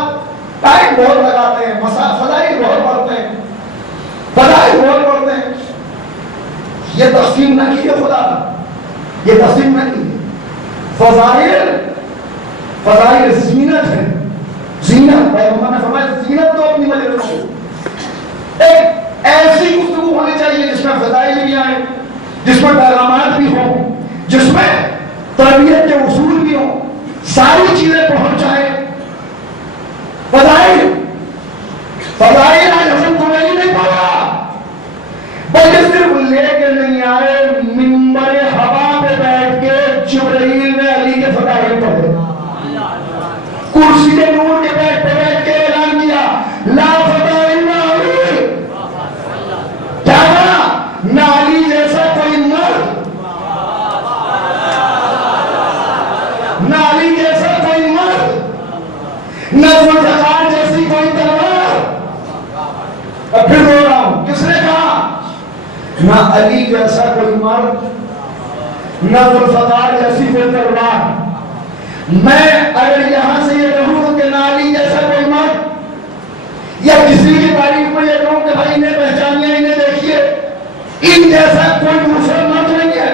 ٹائم بہت لگاتے ہیں، فضائل بہت پڑھتے ہیں، فضائل بہت پڑھتے ہیں۔ یہ تقسیم نہ کیے خدا، یہ تقسیم نہ کیے۔ فضائل زینت ہے، زینت پیغمبر نے فرمایا زینت تو اپنی وجہ رکھو۔ ایک ایسی گفتگو ہونی چاہیے جس میں فضائل بھی آئیں، جس میں پیغامات بھی ہوں، جس میں تربیت کے اصول بھی ہوں، ساری چیزیں پہنچ جائیں۔ فضائل آج حسن تمہیں نہیں پڑا بلکہ صرف لے کے نہیں آئے، منبر ہوا پہ بیٹھ کے جبرائیل نے علی کے فضائل پڑھے، کرسی نور کے بیٹھ پہ بیٹھ کے اعلان کیا لا فتح الا علی۔ کیا کہا؟ نہ علی جیسا کوئی مرد، نہ علی جیسا کوئی مرد، نہ ذوالفقار جیسی کوئی تلوار۔ اب پھر بول رہا ہوں، کس نے کہا؟ نہ علی جیسا کوئی مرد، نہ ذوالفقار جیسی کوئی تلوار۔ میں اگر یہاں سے یہ کہوں کہ نہ علی جیسا کوئی مرد، یا کسی کی تعریف میں یہ کہوں کہ بھائی انہیں پہچانیے، انہیں دیکھیے، ان جیسا کوئی دوسرا مرد نہیں ہے،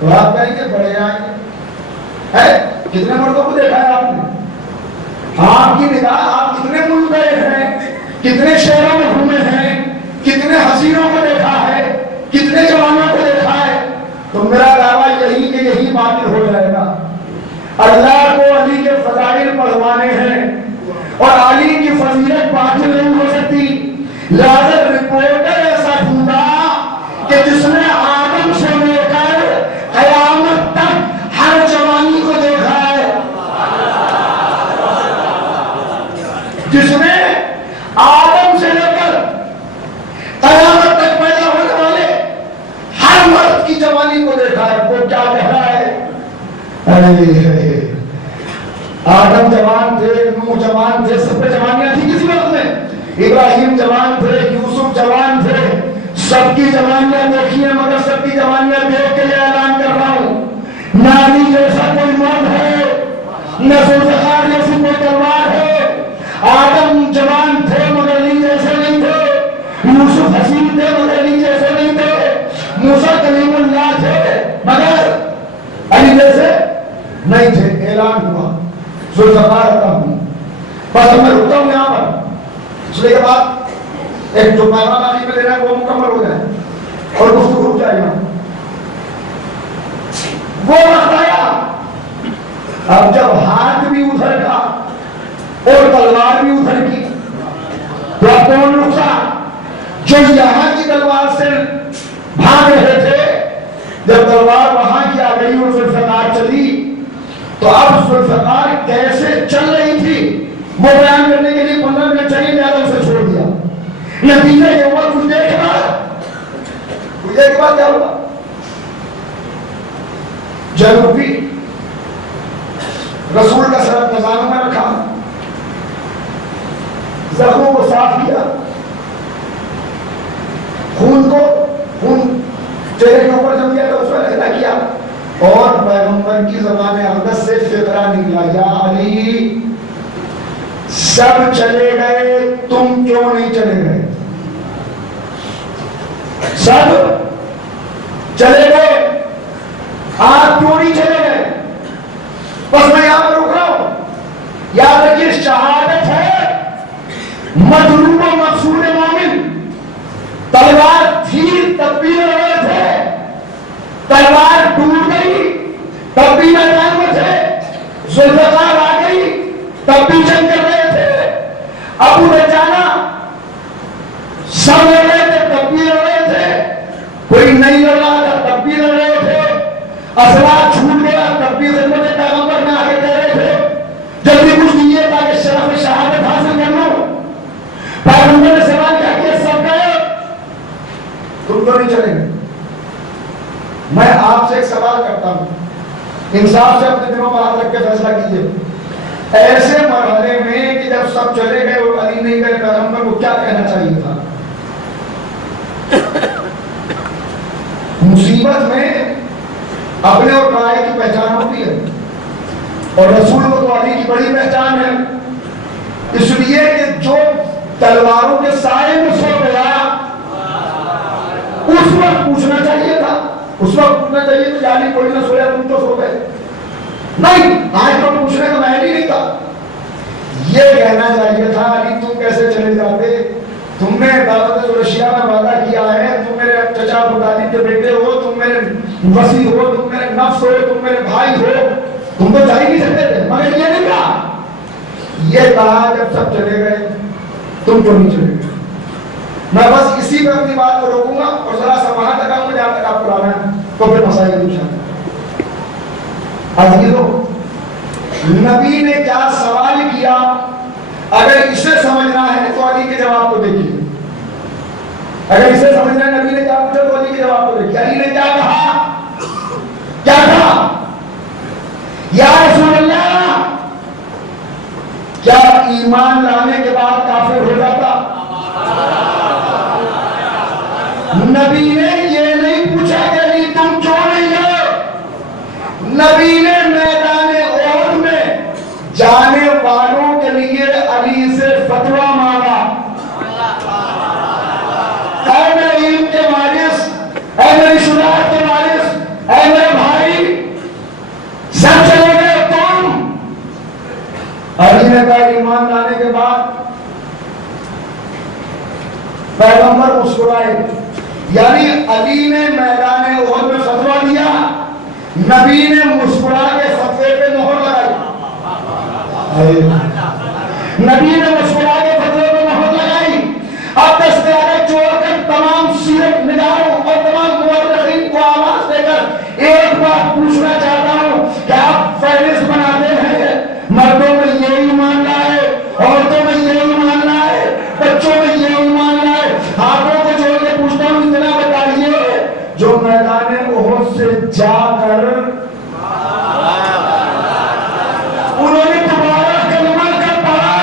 تو آپ کہیں گے بڑے آئیں گے۔ کتنے مردوں کو دیکھا ہے آپ نے؟ آپ کی نگاہ، آپ کتنے ملک گئے ہیں، کتنے شہروں میں گھومے ہیں، کتنے حسینوں کو دیکھا ہے، کتنے جوانوں کو دیکھا ہے، تو میرا دعویٰ یہی کہ یہی باطل ہو جائے گا۔ اللہ کو علی کے فضائل پڑھوانے ہیں اور علی کی فضیلت باطل نہیں ہو سکتی۔ لہذا رپورٹر ایسا ڈھونڈا کہ جس نے آدم سے لے کر قیامت تک ہر جوانی کو دیکھا ہے، جس نے آدم سے لے کر قیامت تک پیدا ہونے والے ہر مرد کی جوانی کو دیکھا ہے۔ وہ کیا کہہ رہا ہے؟ آدم جوان تھے، نوح جوان تھے، سب پہ جوانیاں تھی کسی وقت میں، ابراہیم جوان تھے، یوسف جوان تھے، سب کی جوانیاں دیکھی ہیں، مگر سب کی جوانیاں دیکھ کے یہ اعلان کر رہا ہوں، نہ علی جیسا کوئی مرد ہے، نہ ذوالفقار جیسی کوئی تلوار ہے۔ آدم جوان تھے مگر علی جیسے نہیں تھے، یوسف حسین تھے مگر علی جیسے نہیں تھے، موسیٰ کلیم اللہ تھے مگر علی جیسے نہیں تھے۔ اعلان ہوا ذوالفقار کا ہوں۔ بس میں رکتا ہوں یہاں پر، اس لیے کے بعد ایک جو پیغام آخری میں دینا ہے وہ مکمل ہو جائے اور گفتگو رک جائے گا۔ وہ وقت آیا اب جب ہاتھ بھی ادھر کا اور تلوار بھی ادھر کی، تو اب کون رکا؟ جو یہاں کی تلوار سے بھاگ رہے تھے، جب تلوار وہاں کی آ گئی اور ذوالفقار چلی، تو اب ذوالفقار کیسے چل رہی تھی وہ بیان کرنے کے لیے 15 منٹ چاہیے، میں اسے چھوڑ دیا۔ نتیجہ یہ ہوا کچھ دیر کے بعد کیا ہوا؟ جنوبی رسول کا سر نظاروں میں رکھا، زخموں کو صاف کیا، خون چہرے کے اوپر جم گیا تو اس میں لہدا کیا، اور پیغمبر کی زبان اقدس سے فقرہ نکلا، یا علی سب چلے گئے تم کیوں نہیں چلے گئے؟ سب چلے گئے آپ کیوں نہیں چلے گئے؟ بس میں یہاں پر رک رہا ہوں۔ یاد رکھیے شہادت ہے مطلوب و مقصود مومن۔ تلوار تھی تب بھی لڑے تھے، تلوار ٹوٹ گئی تب بھی میدان میں تھے، ذوالفقار آ گئی تب بھی جنگ کر رہے تھے، ابو دجانہ انصاف سے اپنے دلوں پر ہاتھ رکھ کے فیصلہ کیجیے. ایسے مرحلے میں کہ جب سب چلے گئے اور علی نہیں گئے، پیغمبر کو کیا کہنا چاہیے تھا؟ مصیبت میں اپنے اور رائے کی پہچان ہوتی ہے، اور رسول کو تو علی کی بڑی پہچان ہے. اس لیے کہ جو تلواروں کے سائے میں سو گیا، اس وقت پوچھنا چاہیے تھا. اس وقت پوچھنا چاہیے کہ علی کوئی نہ سویا، تم تو سو گئے. نہیں، آج تو پوچھنے کا محل ہی نہیں تھا. یہ کہنا چاہیے تھا علی تم کیسے چلے جاتے؟ تم نے دعوت رشیا میں وعدہ کیا ہے، تم میرے چچا ابو طالب کے بیٹے ہو، تم میرے وصی ہو، تم میرے نفس ہو، تم میرے بھائی ہو، تم تو جا ہی نہیں سکتے تھے. مگر یہ نہیں کہا. یہ کہا جب سب چلے گئے تم تو نہیں چلے گئے. میں بس اسی پر اپنی بات کو روکوں گا اور ذرا سا وہاں تک آؤں گا جہاں تک آپ کو لانا ہے، تو پھر مسائل پوچھا. عزیزو، نبی نے کیا سوال کیا؟ اگر اسے سمجھنا ہے تو علی کے جواب کو دیکھیے. اگر اسے سمجھنا ہے نبی نے کیا پوچھا تو علی کے جواب کو دیکھیے. علی نے کیا کہا؟ کیا کہا؟ یا رسول اللہ، کیا ایمان لانے کے بعد کافر ہو جاتا؟ نبی نے یہ نہیں پوچھا کہ علی تم کیوں نہیں ہو. نبی نے میدان احد میں جانے والوں کے لیے علی سے فتویٰ مانگا. اے میرے علم کے وارث، اے میری شجاعت کے وارث، اے میرے بھائی، سب چلے گئے تم. علی نے کہا ایمان لانے کے بعد. پیغمبر مسکرائے. یعنی علی نے میدان احد میں فتویٰ دیا، نبی نے مسکرا کے فتوے پہ مہر لگائی. نبی نے مسکرا کے فتوے پہ مہر لگائی. اب دستیاریں چھوڑ کر تمام سیرت نگاروں اور تمام مورخین کو آواز دے کر ایک بات پوچھنا چاہتا ہوں کہ آپ فہرست بناتے ہیں مردوں میں یہ ایمان لائے، عورتوں میں یہ ایمان لائے، بچوں میں یہ ایمان لائے. ہاتھوں کو جوڑ کے پوچھتا ہوں اتنا بتائیے جو میدان احد سے جا کر انہوں نے دوبارہ کلمہ کا پڑھا.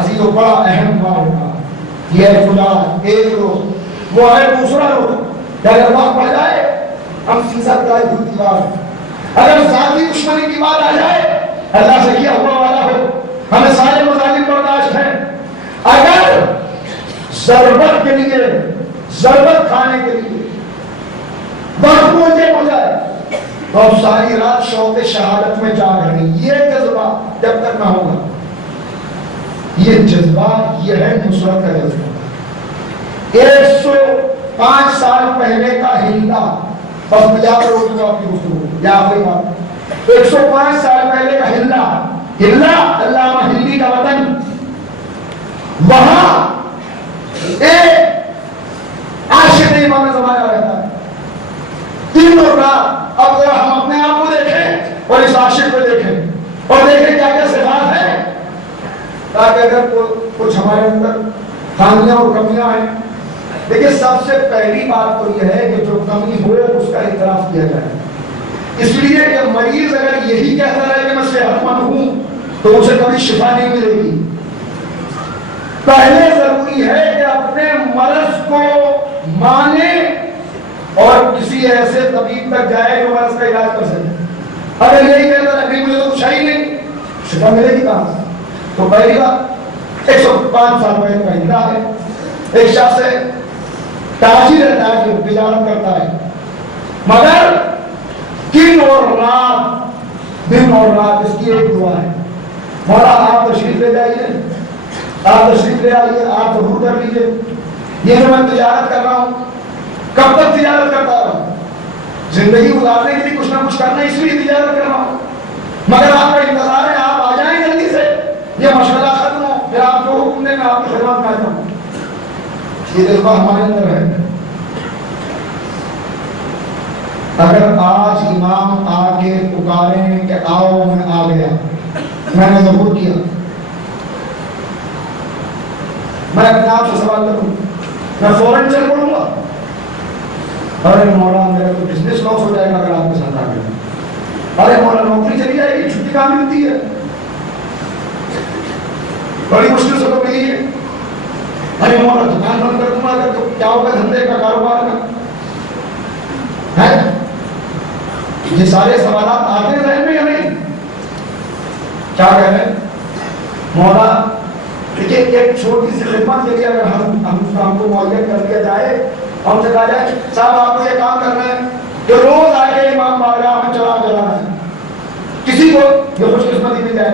عزیزو، بڑا اہم بات ہوگا یہ فلان ایک لوگ وہ ہے دوسرا لوگ. اگر بات پڑھ جائے ہم سیزا بتائے بھول دیوار. اگر ذاتی دشمنی کی بات آ جائے اللہ سے کیا ہوا والا ہو، ہمیں سارے مظالم برداشت ہیں. اگر ضرورت کے لیے، ضرورت کھانے کے لیے وقت پہنچے ہو جائے تو اب ساری رات شوق شہادت میں جاگ رہے. یہ جذبہ جب تک نہ ہوگا، یہ جذبہ یہ ہے نصرت کا جذبہ. 105 سال پہلے کا ہندا، بس میں جا کر روکوں گا آپ کی گفتگو. یا آخری بات، 105 سال پہلے کا ہندا، علامہ ہندی کا وطن، وہاں ایک عاشق امام زمانہ رہتا ہے. دن اور رات. اب ذرا ہم اپنے آپ کو دیکھیں اور اس عاشق کو دیکھیں اور دیکھیں کیا کیا صفات ہیں، تاکہ اگر کچھ ہمارے اندر خامیاں اور کمیاں ہیں. دیکھیں، سب سے پہلی بات تو یہ ہے کہ جو کمی ہو اس کا اعتراف کیا جائے. اس لیے کہ مریض اگر یہی کہتا رہے کہ میں صحت مند ہوں تو اسے کبھی شفا نہیں ملے گی. پہلے ضروری ہے کہ اپنے مرض کو مانے اور کسی ایسے طبیب تک جائے جو مرض کا علاج کر سکے. اگر یہی کہتا ہے کہ مجھے تو کچھ ہی نہیں، شفا ملے گی کہاں سے؟ تو پہلی بات 105 سال پہلے کا ہندا ہے. ایک شخص ہے، تاجر رہتا ہے، جو تجارت کرتا ہے، مگر دن اور رات اس کی ایک دعا ہے، مولا آپ تشریف لے جائیے، آپ تشریف لے آئیے، آپ ضرور کر لیجیے. یہ جو میں تجارت کر رہا ہوں، کب تک تجارت کرتا رہا؟ زندگی گزارنے کے لیے کچھ نہ کچھ کرنا، اس لیے تجارت کر رہا ہوں. مگر آپ کا انتظار ہے آپ آ جائیں جلدی سے، یہ مشغلہ ختم ہو، پھر آپ جو حکم دیں میں آپ کی خدمت میں آ جاؤں. یہ جذبہ ہمارے اندر ہے. اگر آج امام آ کے پکاریں کہ آؤ میں آ گیا، میں نے ضرور کیا. میں اپنے آپ سے سوال کروں، میں فوراً چل پڑوں گا؟ ارے مولا میرا تو بزنس لاس ہو جائے گا اگر آپ کے ساتھ آ گئے. ارے مولا نوکری چلی جائے گی, چھٹی کہاں ملتی ہے, بڑی مشکل سے تو ملی ہے. ارے مولا دکان بند کر دوں گا اگر تو کیا ہوگا دھندے کا, کاروبار کا ہے. یہ سارے سوالات آتے ہیں ذہن میں یا نہیں؟ کیا کہہ رہے ہیں مولا ایک چھوٹی سی خدمت کے لیے اگر ہم کام کو معین کر دیا جائے, ہم سے کہا جائے صاحب آپ کو یہ کام کرنا ہے کہ روز آ کے امام بارگاہ میں چلا جلانا ہے, کسی کو یہ خوش قسمتی مل جائے.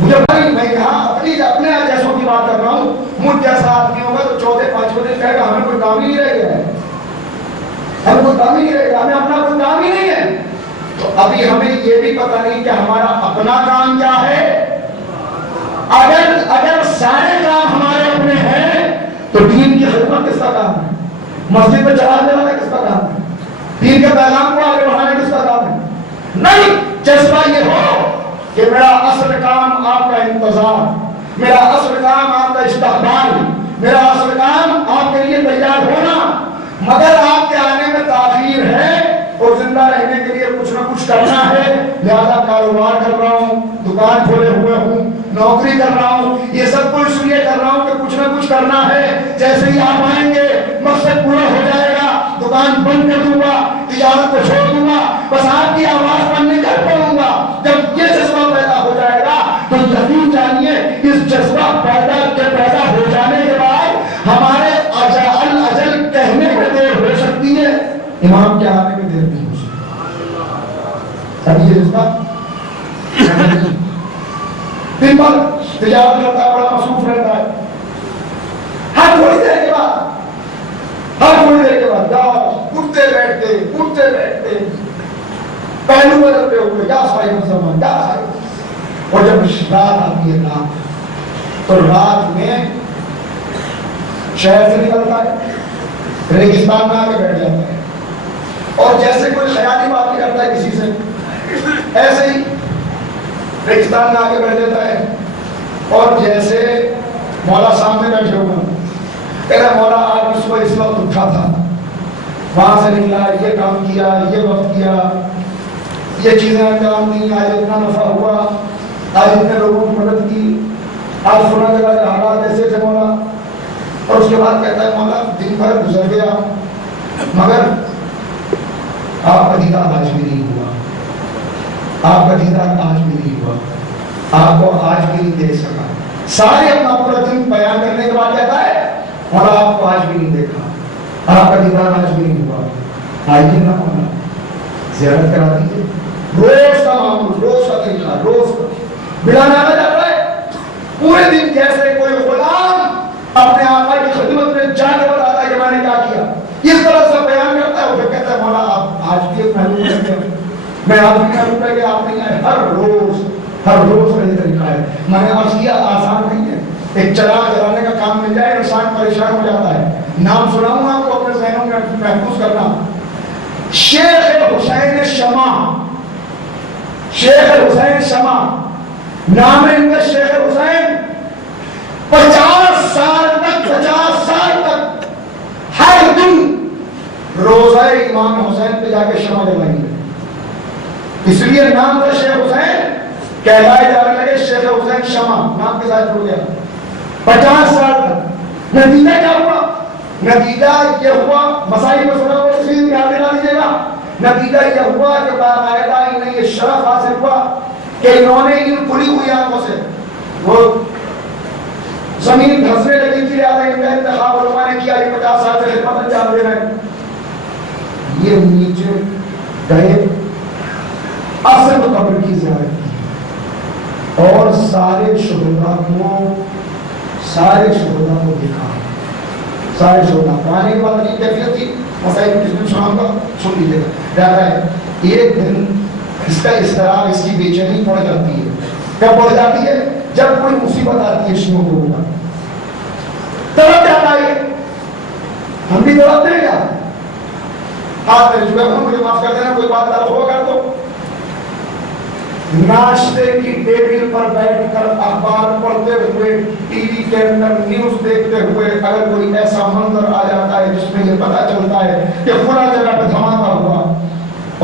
مجھے بھائی میں یہاں اپنے جیسوں کی بات کر رہا ہوں, مجھ جیسا آدمی ہوگا تو 4-5 بجے کہے گا ہمیں کوئی کام ہی نہیں رہ گیا ہے, ہمیں کوئی کام ہی نہیں رہے گا, ہمیں اپنا کوئی کام ہی نہیں ہے. تو ابھی ہمیں یہ بھی پتہ نہیں کہ ہمارا اپنا کام کیا ہے. اگر سارے کام ہمارے اپنے ہیں تو دین کی خدمت کس کا کام ہے, مسجد میں چلا دینا کس کا کام ہے, دین کے پیغام کو آگے بڑھانا کس کا کام ہے. نہیں, جذبہ یہ ہو کہ میرا اصل کام آپ کا انتظار, میرا اصل کام آپ کا استقبال, میرا اصل کام آپ کے لیے تیار ہونا, مگر آپ کے آنے میں تاخیر ہے اور زندہ رہنے کے لیے کچھ نہ کچھ کرنا ہے. لہذا کاروبار کر رہا ہوں, دکان کھولے ہوئے ہوں, نوکری کر رہا ہوں, یہ سب کچھ اس لیے کر رہا ہوں کہ کچھ نہ کچھ کرنا ہے. جیسے ہی آپ آئیں گے مقصد پورا ہو جائے گا, دکان بند کر دوں گا, تجارت کو چھوڑ دوں گا, بس آپ کی آواز پر نکل پڑوں گا. جب یہ جذبہ پیدا ہو جائے گا تو یقین جانیے اس جذبہ پیدا ہو جانے کے بعد ہمارے اجل کہنے میں دیر ہو سکتی ہے, امام کے آنے میں دیر نہیں ہو سکتی. اب یہ جذبہ دن بھر تجارت کرتا ہے, بڑا مصروف رہتا ہے, ہر تھوڑی دیر کے بعد اٹھتے بیٹھتے پہلو بدلتے ہوئے یا صاحب زمان یا صاحب. اور جب رات آتی ہے رات, تو رات میں شہر سے نکلتا ہے, ریگستان میں آ کے بیٹھ جاتا ہے, اور جیسے کوئی خیالی بات کرتا ہے کسی سے, ایسے ہی ریگستان میں آ کے بیٹھ جاتا ہے. اور جیسے مولا سامنے بیٹھے ہوئے ہیں, کہہ رہا مولا آج اس وقت اٹھا تھا, وہاں سے نکلا, یہ کام کیا, یہ وقت کیا, یہ چیزیں انجام دی, آج اتنا نفع ہوا, آج اتنے لوگوں کی مدد کی, آج فلاں جگہ کے حالات ایسے تھے مولا. اور اس کے بعد کہتا ہے مولا دن بھر گزر گیا مگر آپ کا دیدار آج بھی نہیں ہوا, آپ کا دیدار آج بھی نہیں ہوا, آپ کو آج بھی نہیں دیکھ سکا. سارے اپنا پورا دن بیان کرنے کے بعد کہتا ہے مولا آپ کو آج بھی نہیں دیکھا, آپ کا دیدار آج بھی نہیں ہوا. آئیے نا مولا زیارت کرا دیجیے. روز کا معمول, روز کا طریقہ, روز بلا نانا جاتا ہے. پورے دن جیسے کوئی غلام اپنے آقا کی خدمت میں جا کے بتاتا ہے کہ میں نے کیا کیا, اس طرح سے بیان کرتا ہے. وہ پھر کہتا ہے مولا آپ آج بھی ایک محروم رہ گئے, میں آج بھی محروم رہ گیا, آپ نہیں آئے. ہر روز کا یہ طریقہ ہے. میں نے عرض کیا آسان نہیں ہے, ایک چراغ جلانے کا کام مل جائے انسان پریشان ہو جاتا ہے. نام سناؤں آپ کو اپنے ذہنوں میں محفوظ کرنا. شیخ حسین شمع, شیخ حسین شمع نام ہے ان کا. شیخ حسین 50 سال تک ہر دن روزہ امام حسین پہ جا کے شمع جلائیں گے. اس لیے نام تھا شیخ حسین, کہلائے جانے لگے شیخ حسین شمع, نام کے ساتھ جڑ گیا. 50 سال تک. نتیجہ کیا ہوا؟ نتیجہ یہ ہوا, مسائل میں سنا ہوا, تفصیل یاد دلا دیجیے گا. نتیجہ یہ ہوا کہ باقاعدہ انہیں یہ شرف حاصل ہوا کہ انہوں نے ان کھلی ہوئی آنکھوں سے وہ زمین دھسنے لگی تھی, آدھا ان کا انتخاب علماء نے کیا, یہ 50 سال سے خدمت انجام دے رہے ہیں. یہ نیچے گئے, اصل قبر کی زیارت کی اور سارے شہداء کو دیکھا. سارے شہداء آنے کے بعد یہ کیفیت تھی, مسائل کس دن سناؤں گا, سن لیجیے گا. رہتا ہے ایک دن اس کا اضطراب, اس کی بے چینی پڑ جاتی ہے. کب پڑ جاتی ہے؟ جب کوئی مصیبت آتی ہے شیعوں کو اوپر, تڑپ جاتا ہے. ہم بھی تڑپتے ہیں کیا؟ ہاتھ میں جو ہے مجھے معاف کر دینا, کوئی بات ہو کر دو. ناشتے کی ٹیبل پر بیٹھ کر اخبار پڑھتے ہوئے ٹی وی کے اندر نیوز دیکھتے ہوئے اگر کوئی ایسا منظر آ جاتا ہے جس میں یہ پتا چلتا ہے کہ فلاں جگہ پہ دھماکہ ہوا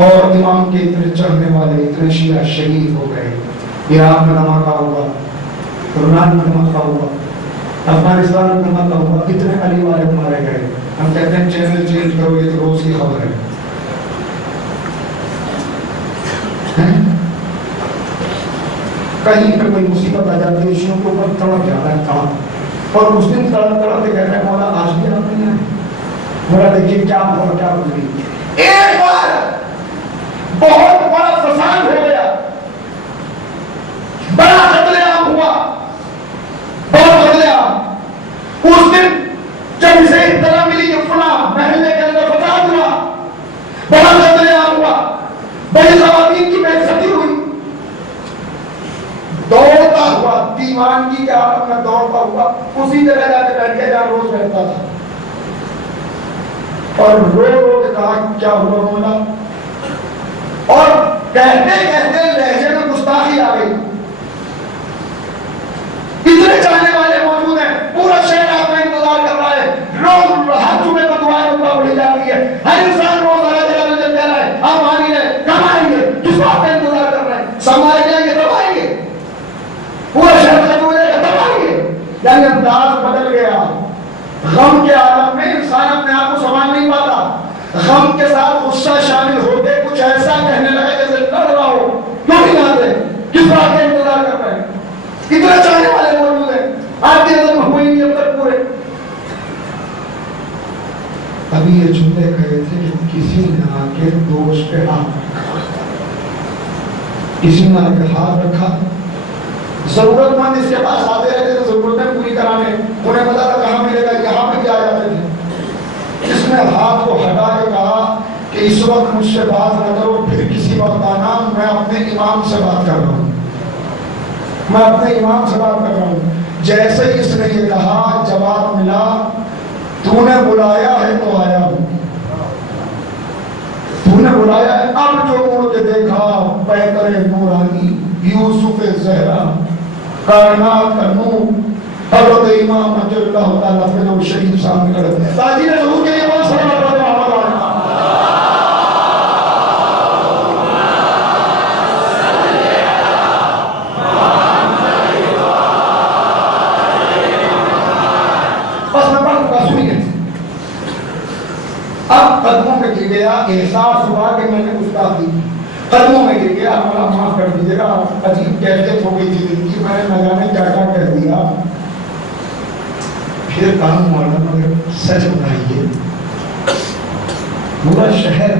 اور امام کے اتنے چڑھنے والے اتنے شیعہ شہید ہو گئے، عراق میں دھماکہ ہوا، لبنان میں دھماکہ ہوا، افغانستان میں دھماکہ ہوا، اتنے علی والے مارے گئے، ہم کہتے ہیں چینل چینج کرو، یہ تو روز کی خبر ہے۔ کہیں پہ کوئی مصیبت آ جاتی ہے، شیعوں کے اوپر تڑپ جاتا ہے تڑپ، اور اس دن تڑپ تڑپ کے کہتا ہے مولا آج بھی آپ نہیں آئے، مولا دیکھیے کیا ہوا کیا گزری۔ ایک بار بہت بڑا فساد ہو گیا، بڑا قتل عام ہوا، بہت قتل عام۔ اس دن جب اسے اطلاع ملی کہ فلاں محلے کے اندر فساد ہوا، بڑا قتل عام ہوا، بڑی خواتین کی بے عزتی ہوئی، دوڑتا ہوا دیوان کی عالم میں دوڑتا ہوا اسی جگہ جا کے بیٹھ کے جہاں روز رہتا تھا، اور رو رو کے کہا کیا ہوا مولا، اور کہتے کہتے لہجے میں گستاخی آ گئی۔ اتنے چاہنے والے موجود ہیں، پورا شہر آپ کا انتظار کر رہا ہے، روز ہر جمعے کو دعائیں اللہ پڑھی جا رہی ہے، ہر انسان روز ہر جگہ نظر دے رہا ہے، آپ آ نہیں رہے، کب آئیں گے، کس بات کا انتظار کر رہے ہیں، سمجھ جائیں گے تب آئیں گے، پورا شہر ختم ہو جائے گا تب آئیں گے۔ یعنی انداز بدل گیا، غم کے عالم میں انسان اپنے آپ کو سنبھال نہیں پاتا، غم کے ساتھ غصہ شامل ہو کے کچھ ایسا کہنے لگا جیسے لڑ رہا ہو، کیوں نہیں جانتے کس بات کا انتظار کر رہے ہیں، اتنا چاہنے والے موجود ہیں، آپ کی نظر میں ہوئی نہیں اب تک پورے۔ ابھی یہ جملے کہے تھے کہ کسی نے آ کے دوست پہ ہاتھ رکھا، کسی نے آ کے ہاتھ رکھا، ضرورت مند اس کے پاس آتے رہتے تھے ضرورتیں پوری کرانے، انہیں پتا تھا کہاں ملے گا، یہاں پہ کیا جاتے تھے۔ اس نے ہاتھ کو ہٹا کے کہا کہ اس وقت مجھ سے بات نہ کرو، پھر کسی وقت آنا، میں اپنے امام سے بات کر رہا ہوں، میں اپنے امام سے بات کر رہا ہوں۔ جیسے ہی اس نے یہ کہا جواب ملا تو نے بلایا ہے تو آیا ہوں، تو نے بلایا ہے۔ اب جو مڑ کے دیکھا پیکر نورانی یوسف زہرا کائنات کا نور حضرت امام اجل اللہ تعالیٰ پہ جو شہید سامنے کھڑے تاجی نے ضرور کے لیے بہت سلام پڑھا محمد آنا۔ بس میں پڑھ چکا، سنیے۔ اب قدموں میں گر گیا، احساس ہوا کہ میں نے گستاخی کی، قدموں میں گر گیا، ہمارا معاف کر دیجیے گا، عجیب کیفیت ہو گئی تھی دل کی، میں نے نہ جانے کیا کیا کہہ دیا۔ پھر کہا مولانا مگر سچ بتائیے، پورا شہر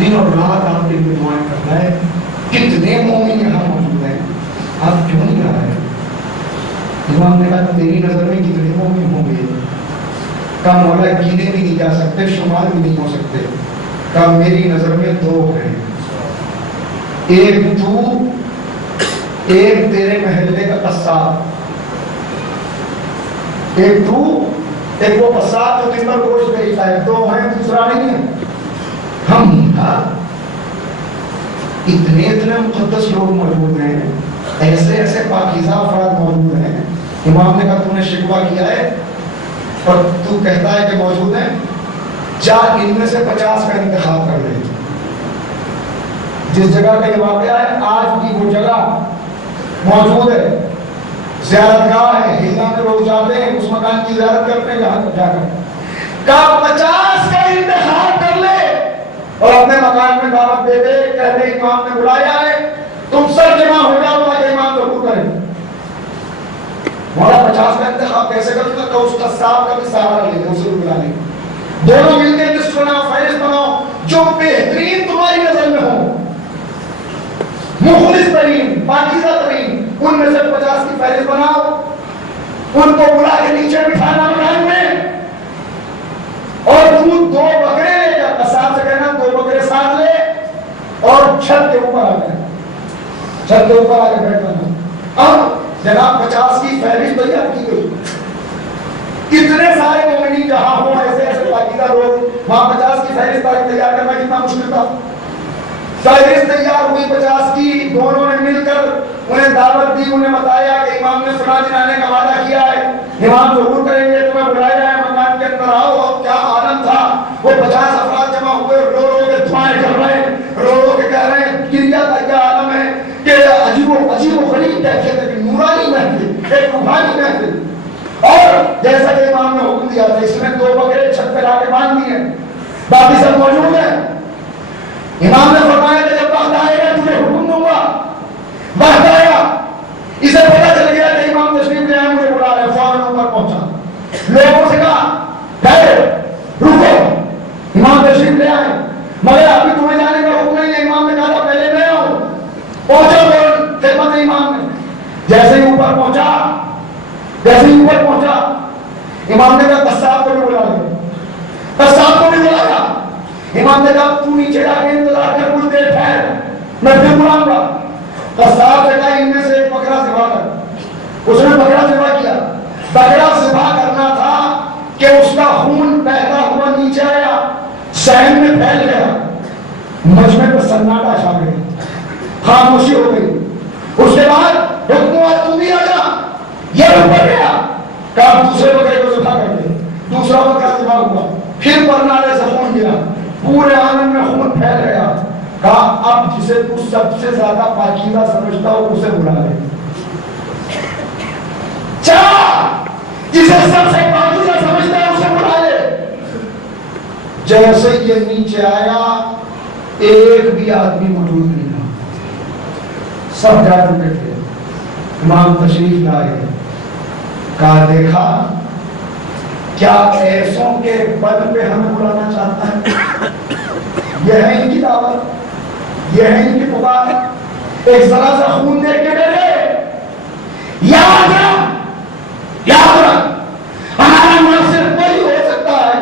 دن اور رات آپ کے لیے دعائیں کرتا ہے، کتنے مومن یہاں موجود ہیں، آپ کیوں نہیں آ رہے؟ امام نے کہا تیری نظر میں کتنے مومن ہوں گے؟ کہا مولا گینے بھی نہیں جا سکتے، شمار بھی نہیں ہو سکتے۔ کہا میری نظر میں دو ہیں، ایک تو، ایک تیرے محلے کا قصاب، ایک تو، ایک وہ قصاب جو دن بھر گوشت بیچتا ہے، دو ہیں، دوسرا نہیں ہے۔ ہم اتنے اتنے مقدس لوگ موجود ہیں، ایسے ایسے پاکیزہ افراد موجود ہیں۔ امام نے کہا تو نے شکوہ کیا ہے اور تو کہتا ہے کہ موجود ہیں، جا ان میں سے 50 کا انتخاب کر لے۔ جس جگہ کا یہ واقعہ ہے آج بھی وہ جگہ موجود ہے، زیارت گاہ ہے، ہجرا میں لوگ جاتے ہیں، اس مکان کی زیارت کرتے ہیں جہاں جا کر۔ کہا 50 کا انتخاب کر لے اور اپنے مکان میں دعوت دے دے، کہتے امام نے بلایا ہے، تم سب جمع ہو جاؤ تاکہ امام ضرور کریں۔ مولا 50 کا انتخاب کیسے کروں گا؟ اس کا صاحب کا بھی سہارا لے اسے بھی بلا لیں، دونوں مل کے لسٹ بناؤ، فہرست بناؤ، جو بہترین تمہاری نظر میں ہو، مخلص ترین، پاکیزہ ترین، ان میں سے 50 کی فہرست بناؤ، ان کو بلا کے نیچے بٹھانا مکان میں، اور تو 2 بکرے لے کر قصاب سے کہنا 2 بکرے ساتھ لے اور چھت کے اوپر آ گئے، چھت کے اوپر آ کے بیٹھ جانا۔ اب جناب 50 کی فہرست تیار کی گئی، کتنے سارے مومنین جہاں ہوں، ایسے ایسے پاکیزہ لوگ، وہاں 50 کی فہرست تیار کرنا کتنا مشکل تھا۔ فہرست تیار ہوئی 50 کی، دونوں نے مل کر انہیں دعوت دی، انہیں بتایا کہ امام نے فلاں دن آنے کا وعدہ کیا ہے، امام ضرور کریں گے، تمہیں بلایا ہے، مکان کے اندر آؤ۔ اور کیا عالم تھا، وہ 50 افراد جمع ہوئے، رو رو کے دعائیں کر رہے ہیں، رو رو کے کہہ رہے ہیں، کریا کا کیا عالم ہے کہ عجیب و غریب کیفیت ہے، نورانی محفل، ایک روحانی محفل۔ اور جیسا کہ امام نے حکم دیا تھا، اس میں 2 بکرے چھت پہ لا کے باندھ دیے، باقی سب موجود ہیں۔ امام نے فرمایا کہ جب وقت آئے گا تجھے حکم دوں گا۔ وقت آیا، اسے پتا چل گیا کہ امام تشریف لے آئے، مجھے بلا رہے، فوراً اوپر پہنچا، لوگوں سے کہا رکو، امام تشریف لے آئے، مگر ابھی تمہیں جانے کا حکم نہیں ہے، امام نے کہا پہلے میں آؤں۔ پہنچا فوراً خدمت امام نے، جیسے ہی اوپر پہنچا امام نے کہا قصاب کو بھی بلا لے، قصاب کو بھی بلایا۔ امام نے کہا تو نیچے جا کے انتظار کر، کچھ دیر ٹھہر، میں پھر بلاؤں گا۔ قصاب سے کہا ان میں سے ایک بکرا ذبح کر۔ اس نے بکرا ذبح کیا۔ بکرا ذبح کرنا تھا کہ اس کا خون بہتا ہوا نیچے آیا، صحن میں پھیل گیا، مجمع پر سناٹا چھا گیا، خاموشی ہو گئی۔ اس کے بعد حکم ہوا تو بھی آ جا، یہ اوپر گیا، کہا دوسرے بکرے کو ذبح کر دے، دوسرا بکرا ذبح ہوا، پھر پرنالے سے خون گرا، پورے آنگن میں خون پھیل گیا۔ کہا اب جسے تو سب سے زیادہ پاکیزہ سمجھتا ہو اسے بلا لے، جسے سب سے پاکیزہ سمجھتا ہے اسے بلا لے۔ جیسے یہ نیچے آیا، ایک بھی آدمی موجود نہیں تھا، سب جا چکے تھے۔ امام تشریف لائے، کہا دیکھا کیا ایسوں کے بل پہ ہمیں بلانا چاہتا ہے؟ یہ ہے ان کی دعوت، یہ ہے ان کی پکار۔ ایک ذرا سا خون دیکھ کے ڈرے، یاد رکھ ہمارا منصر وہی ہو سکتا ہے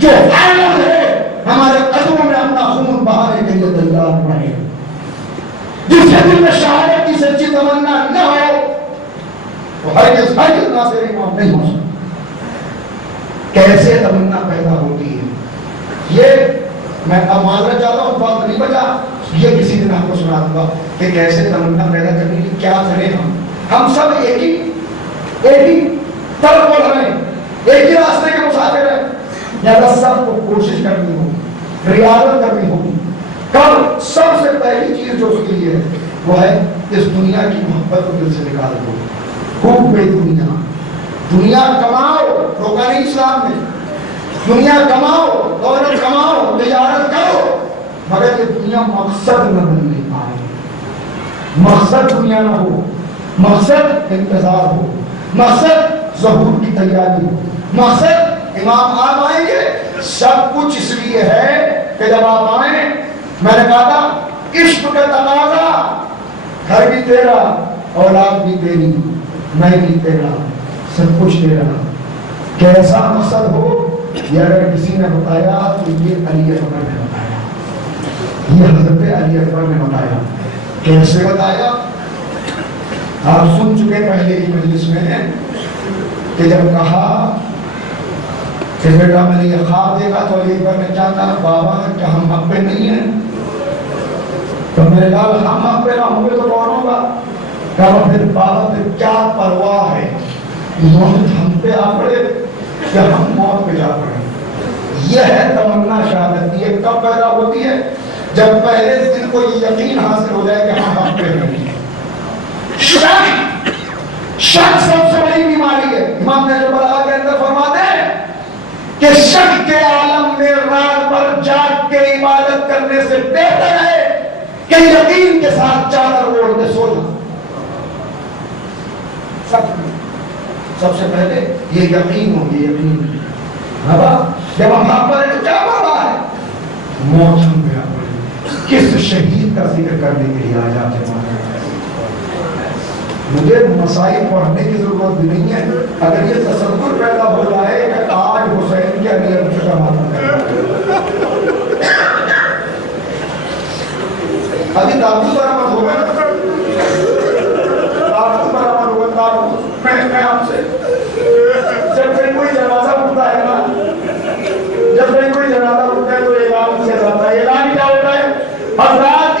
جو فائنل ہے ہمارے قدموں میں اپنا خون بہانے کے لیے تیار بنے، جس کے دل میں شہادت کی سچی تمنا نہ ہو وہ ہرگز ناصر امام نہیں ہو سکتا۔ کیسے تمنا پیدا ہوتی ہے، یہ میں اب معذرت چاہتا ہوں، وقت نہیں بچا، یہ کسی دن آپ کو سنا دوں گا کہ کیسے تمنا پیدا کرنے کی کیا کریں۔ ہم سب ایک ہی طرف بڑھ رہے ہیں، ایک ہی راستے کے مسافر ہیں، لہذا سب کو کوشش کرنی ہوگی، ریاضت کرنی ہوگی۔ کل سب سے پہلی چیز جو اس کے لیے ہے وہ ہے اس دنیا کی محبت کو دل سے نکال دو۔ خوب بے دنیا کماؤ، روکا نہیں اسلام نے، دنیا کماؤ، دولت کماؤ، تجارت کرو، مگر یہ دنیا مقصد نہ بن نہیں پائے۔ مقصد دنیا نہ ہو، مقصد انتظار ہو، مقصد ظہور کی تیاری ہو، مقصد امام آپ آئیں گے، سب کچھ اس لیے ہے کہ جب آپ آئیں، میں نے کہا تھا عشق کا تقاضا، گھر بھی تیرا، اولاد بھی تیری، میں بھی تیرا، سب کچھ تیرا۔ کیسا مقصد ہو یہ اگر کسی نے بتایا تو یہ علی اکبر نے بتایا، یہ حضرت علی اکبر نے بتایا۔ کیسے بتایا؟ آپ سن چکے پہلے کی مجلس میں کہ جب کہا کہ بیٹا میں نے یہ خواب دیکھا تو علی اکبر نے کیا کہا، بابا کیا ہم حق پہ نہیں ہیں؟ تو میرے لال ہم حق پہ نہ ہوں گے تو کون ہوگا؟ کہا پھر بابا پھر کیا پرواہ ہے، موت ہم پہ آ پڑے یا ہم موت پہ جا پڑے۔ یہ ہے تمنا شہادت، یہ کب پیدا ہوتی ہے؟ جب پہلے دن کو یہ یقین حاصل ہو جائے کہ ہم حق پہ نہیں۔ شک سب سے بڑی بیماری ہے۔ امام نے جو بلاغہ کے اندر فرماتے ہیں کہ شک کے عالم میں رات بھر جاگ کے عبادت کرنے سے بہتر ہے کہ یقین کے ساتھ چادر اوڑھ کے سو جاؤ۔ سب سے پہلے یہ یقین ہوگی، یقین جب ہم حق پر ہیں تو کیا بابا ہے؟ موت ہم پہ آ پڑے۔ کس شہید کا ذکر کرنے کے لیے آ جاتے ہیں؟ مجھے مسائل پڑھنے کی ضرورت بھی نہیں ہے، اگر یہ تصور پیدا ہو جائے کہ آج حسین کے اگلے کا ماتم کرنا، ابھی تابوت برآمد ہوگا، تابوت برآمد ہوگا، تابوت میں آپ سے جب کہیں کوئی جنازہ اٹھتا ہے نا، جب کہیں کوئی جنازہ اٹھتا ہے تو اعلان کیا جاتا ہے۔ اعلان کیا ہوتا ہے؟ حضرات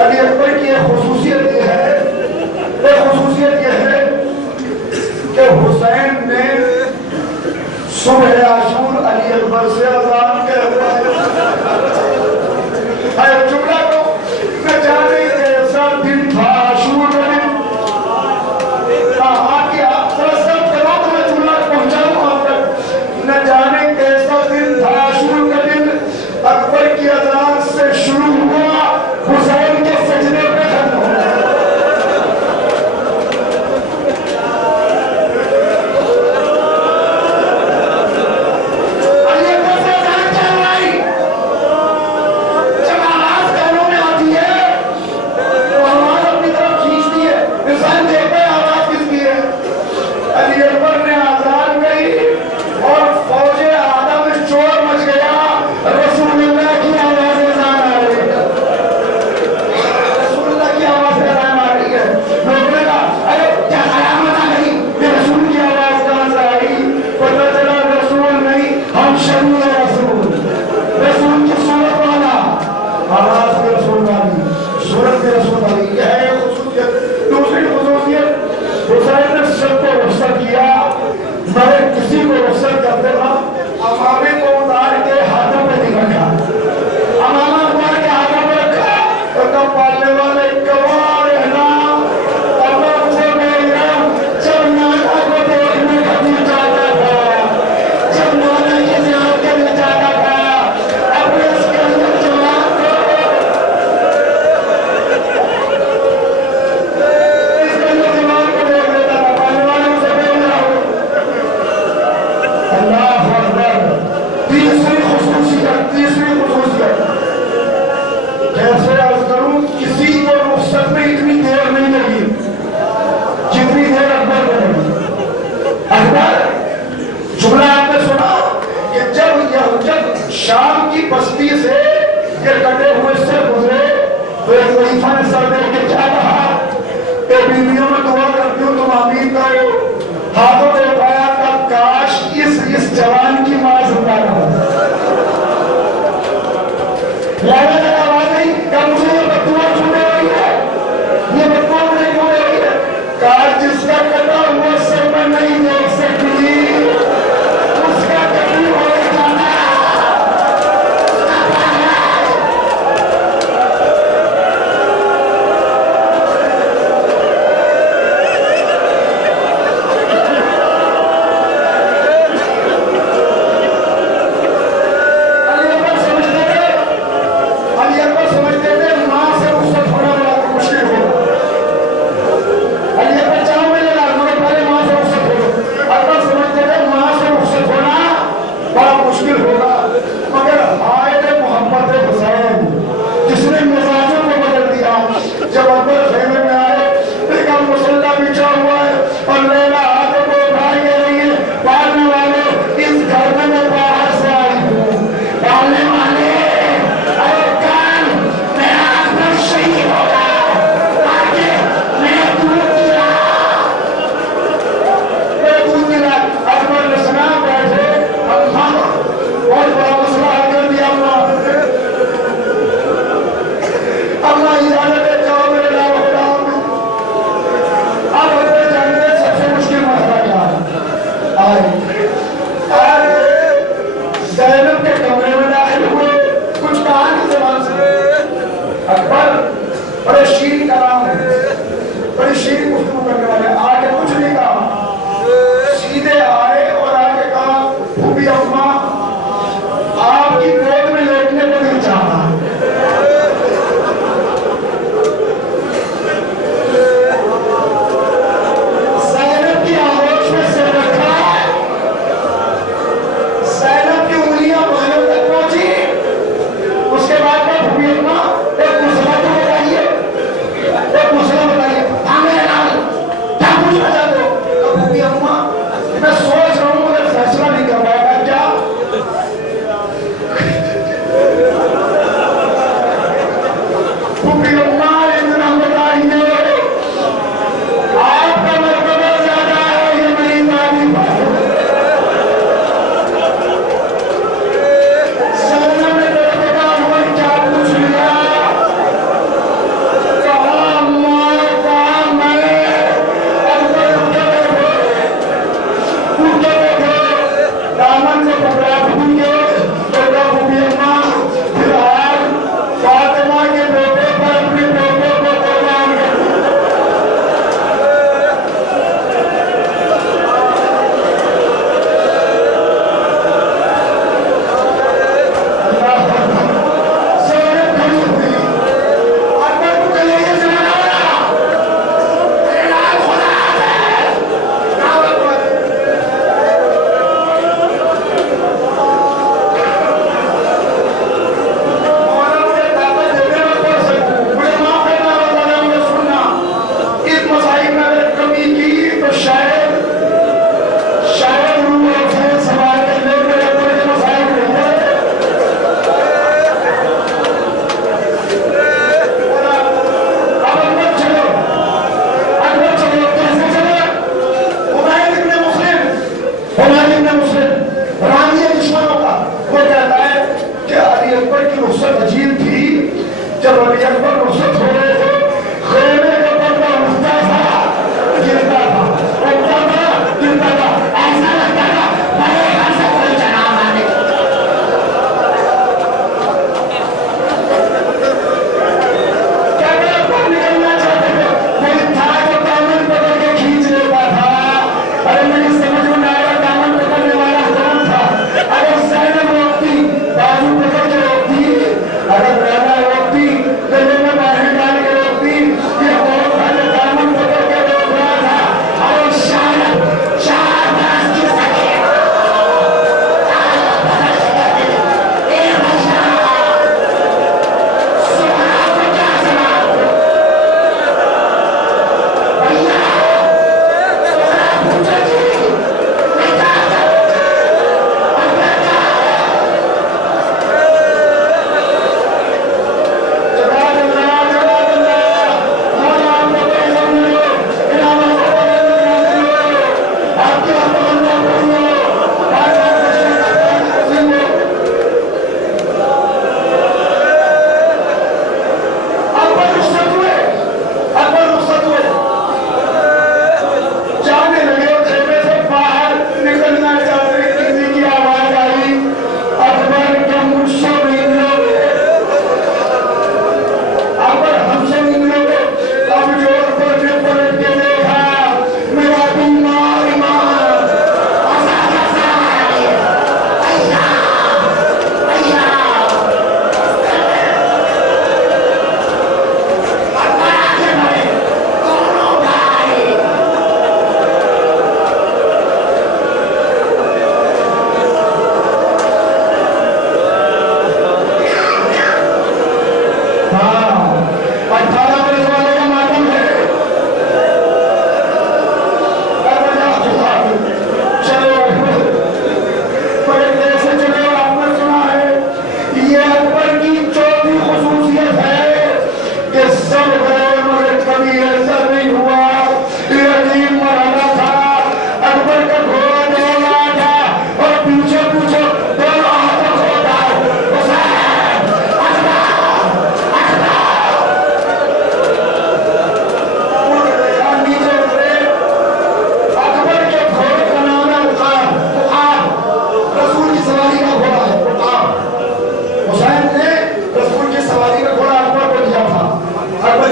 علی اکبر کی ایک خصوصیت یہ ہے کہ حسین نے صبح عاشور علی اکبر سے اذان کہلوائی. جملہ کو نہ جانے کیسا دن تھا عاشور کا دن. آپ ذرا سب کرو تو میں جملہ پہنچاؤں وہاں تک. نہ جانے کیسا دن تھا عاشور کا دن. اکبر کی اذان سے شروع ہوا، حسین کے سجدے پہ ختم ہوا. کسی کو رخصت کرتے نا امامے کو اتار کے ہاتھوں پہ نہیں رکھا. امامہ اتار کے ہاتھوں پہ رکھا اور کب پالنے والے گواہ رہنا اللہ مجھے میرا جب نانا کو دیکھنے کا دل چاہتا تھا، جب نانا کی زیارت کرنا چاہتا تھا اپنے اس کے اندر جوان کو اس کے اندر جوان کو دیکھ لیتا تھا. پالنے والوں سے بول رہا ہوں اللہ اکبر. تیسری خصوصیت کیسے عرض کروں، کسی کو رخصت میں اتنی دیر نہیں لگی جتنی دیر اکبر کو لگی. اکبر جملہ آپ نے سنا کہ جب شام کی بستی سے یہ کٹے ہوئے سے گزرے تو ایک وظیفہ نے سر دے کے کیا کہا کہ بیویوں میں دعا کرتی ہوں تم آمین کرو. ہاتھوں پہ اٹھایا تھا، کاش اس جوان کی ماں زندہ رہو. لالا نے آواز نہیں کہ مجھے یہ بددعا کیوں دے رہی ہے، یہ بددعا مجھے کیوں دے رہی ہے. کاش جس کا کٹا ہوا سر میں نہیں دیکھ سکتی اس کا کبھی ہو جانا.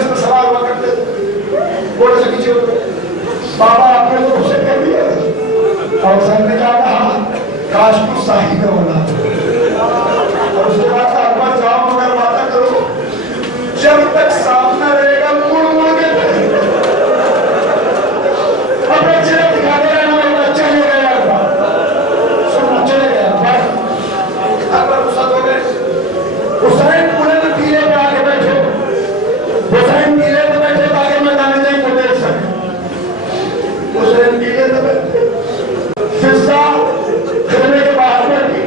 میں سوار ہوا کرتے تھے، گھوڑے سے پیچھے ہوتے بابا آپ نے تو اسے کہہ دیا، اور حسین نے کہا کاش تو صاحب ہونا، اور اس کے بعد اکبر جاؤ مگر وعدہ کرو جب تک سامنا رہے گا مڑ مڑ کے اپنے چہرے دکھاتے رہنا، میرا چلے گیا سننا چلے گیا بس۔ اکبر غصہ ہو گئے، حسین پورے میں پیلے پہ آ کے بیٹھے، حسین پیلے پہ بیٹھے تاکہ میں جانے جائیں کو دیکھ سکیں، حسین پیلے پہ بیٹھے، فضا خیمے کے باہر بیٹھی،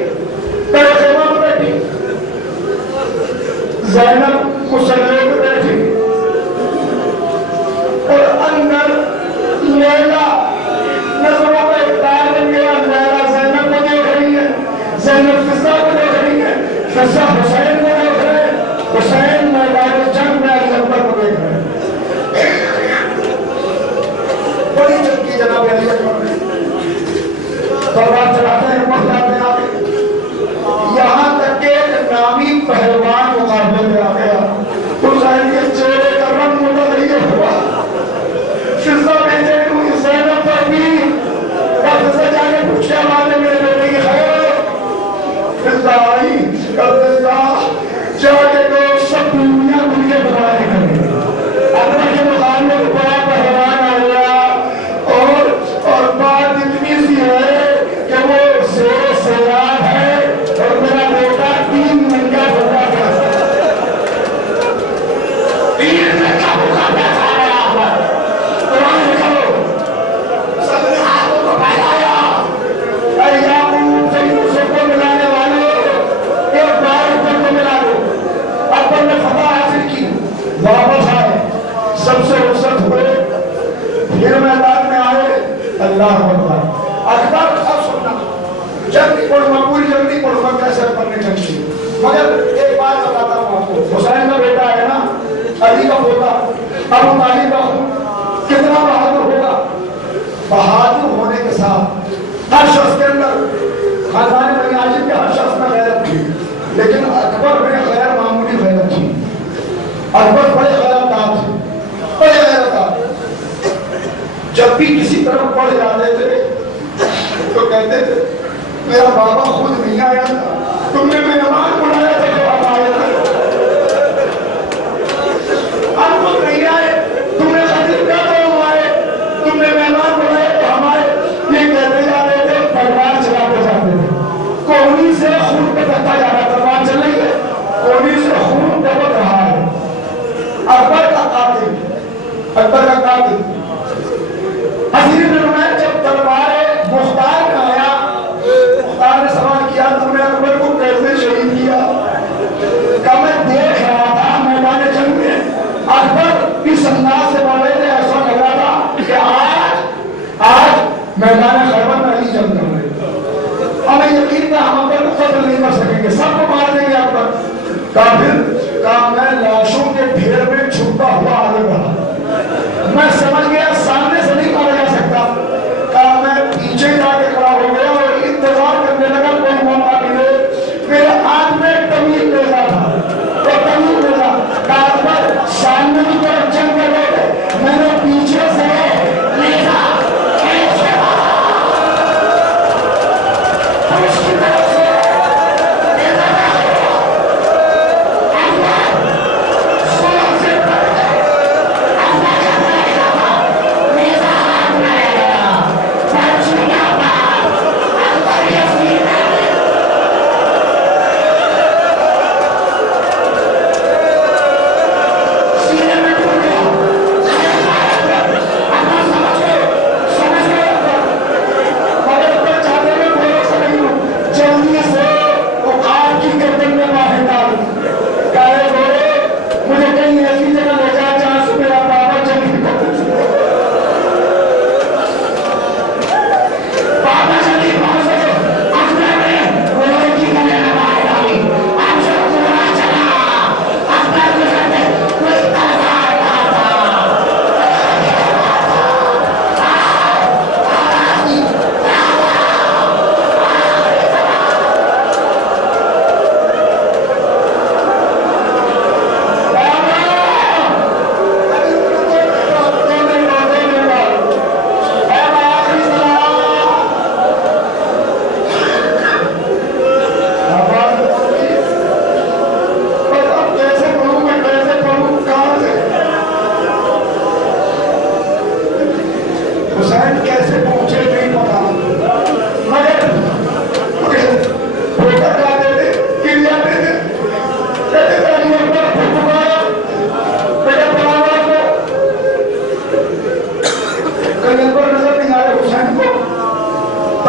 تڑے خیمہ پہ بیٹھی، زینب مسلے پہ بیٹھی، اور اندر لیلا نظروں پہ اقتدار بن گیا، لیلا زینب کو دیکھ رہی ہے، زینب فضا کو دیکھ رہی ہے، فضا حسین کو دیکھ رہے ہیں، حسین میدان جنگ میں علی اکبر کو دیکھ رہے ہیں۔ بڑی جنگ کی جناب علی اکبر نے تلوار چلاتے ہیں، پڑھ جاتے ہیں آگے، یہاں تک کہ ایک نامی پہلوان مقابلے میں آ گیا، حسین کے چہرے کا رنگ متغیر ہوا، فضا بیٹے کو زینب پر بھی، اور فضا جا کے پوچھے ہمارے میرے بیٹے کی خیر، فضا آئی، فضا جا کے تو سب دنیا مل کے بنائے کریں، اکبر کے مقابلے کو بڑا پہلوان آ گیا، اور بات اتنی سی ہے کہ وہ زیر سیاد ہے، اور میرا بیٹا 3 منگا بندہ تھا، 3 منگا بھوکا بیٹھا رہا ہے، قرآن لکھو، سب نے ہاتھوں کو پھیلایا، اے یعقوب سے یوسف کو ملانے والے، ایک بار اوپر کو ملا دو، اکبر نے فتح حاصل کی، واپس آئے، سب سے رخصت ہوئے، پھر میدان میں آئے، اللہ اکبر، اکبر اب سننا، جنگ نہیں پڑھوں گا، پوری جنگ نہیں پڑھوں گا، کیسے اکبر نے جنگ کی، مگر ایک بات بتاتا ہوں آپ کو، حسین کا بیٹا ہے نا، علی کا پوتا، ابو طالب کا خون، کتنا بہادر ہوگا، بہادر ہونے کے ساتھ ہر شخص کے اندر خاندان بنی ہاشم کے ہر شخص میں غیرت تھی، لیکن اکبر میں غیر معمولی غیرت تھی، اکبر بڑے غیرتدار تھے، بڑے غیرتدار، جب بھی کسی طرف پڑھ جاتے تھے تو کہتے تھے میرا بابا خود نہیں آیا تھا، تم نے مہمان بلایا تھا تو ہم آئے تھے، ہم خود نہیں آئے، تم نے خطیب کیا تو ہم آئے، تم نے مہمان بلائے تو ہم آئے، یہ کہتے جا رہے تھے، تلوار چلاتے جاتے تھے، کونی سے خون پہ بہتا جا رہا، تلوار چل رہی ہے، کونی سے خون پہ بہت رہا ہے، اکبر کا قاتل، اکبر کا قاتل، حضیر نے جب تلوار مختار میں آیا، مختار نے سوال کیا تم نے اکبر کو کیسے شہید کیا، کہ میں دیکھ رہا تھا میدان جنگ میں، اکبر اس انداز سے بولے تھے، ایسا لگ رہا تھا کہ آج میدان خیبر میں علی جنگ کر رہے، ہمیں یقین تھا ہم اکبر کو قتل نہیں کر سکیں گے، سب کو مار دیں گے اکبر، کافر کہا میں لاشوں کے ڈھیر میں چھپا ہوا آگے بڑھا، میں سمجھ گیا سامنے سے نہیں مارا جا سکتا، کہا میں پیچھے جا کے کھڑا ہو گیا اور انتظار کرنے لگا کوئی موقع ملے، میرے ہاتھ میں تمیز لیتا تھا، اور تمیز لیتا، کہا اکبر سامنے کی طرف جنگ کر رہے تھے، میں نے پیچھے سے لیتا، پیچھے اس کی طرف سے لیتا تھا،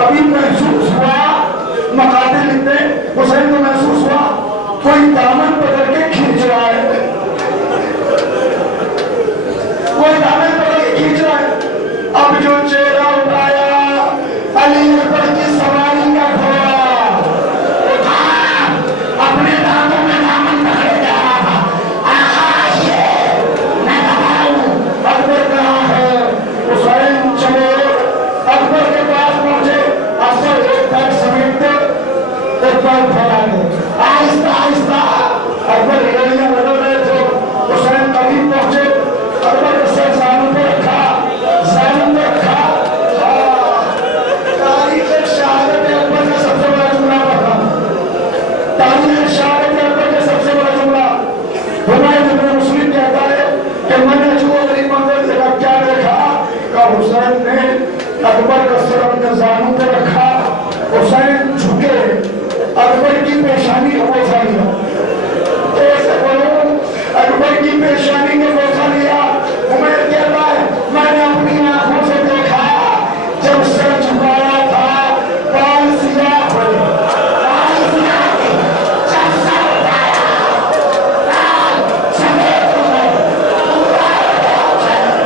کبھی محسوس ہوا، مقاتل لکھتے حسین کو محسوس ہوا کوئی دامن پکڑ کے کھینچ رہا ہے، کوئی دامن پکڑ کے کھینچ رہا ہے۔ اب جو چہرہ اٹھایا علی اکبر کی سواری کا گھوڑا اٹھا، اپنے دانتوں میں دامن پکڑ کے آ رہا تھا، آخاش ہے میں بتاؤں اکبر کہاں ہے۔ حسین چلے اکبر کے پاس پہنچے، اکبر ایک پیر سمیٹتے ایک پیر پھیلانے، آہستہ آہستہ اکبر ہڈیاں بدل رہے تھے۔ حسین قریب پہنچے، اکبر کے سر زانوں پہ رکھا، زانوں پہ رکھا۔ تاریخ شہادت اکبر کا سب سے بڑا جملہ پڑھا، تاریخ شہادت اکبر کا سب سے بڑا جملہ حمایت ابن مسلم کہتا ہے کہ میں نے جو اگلی منظر دیکھا، کیا دیکھا کہ حسین نے اکبر کا سر اپنے زانوں پہ رکھا، حسین جھکے، اکبر کی پیشانی کو بوسہ لیا۔ ایسے بولوں اکبر کی پیشانی نے بوسہ لیا۔ عمر کہتا ہے میں نے اپنی آنکھوں سے دیکھا جب سر جھکایا تھا بال سیاہ ہوئے، بال سیاہ تھے، جب سر اٹھایا بال سفید ہوئے، پورا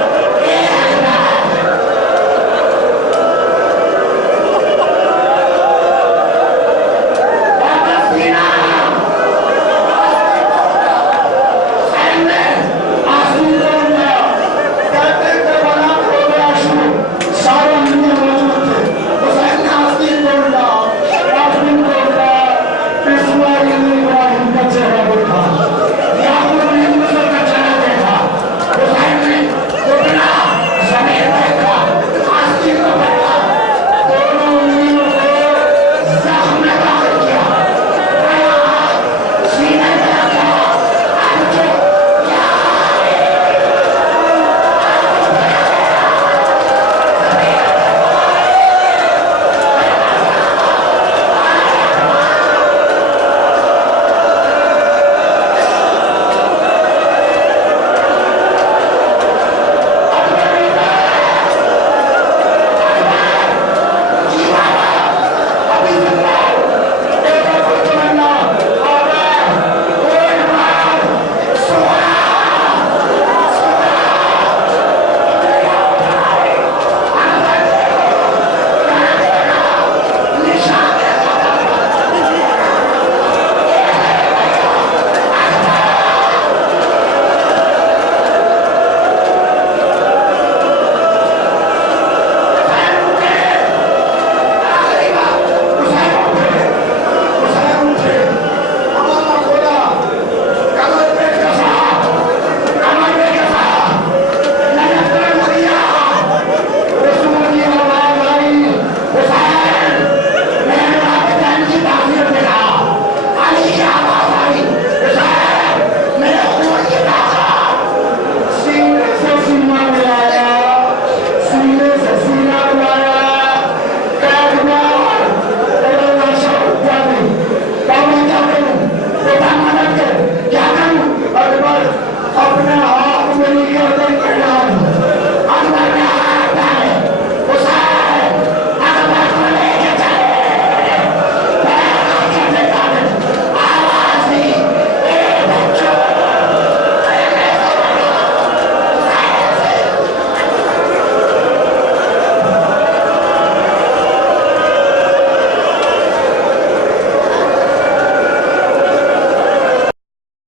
اپنے ہاتھ میں نہیں کرتے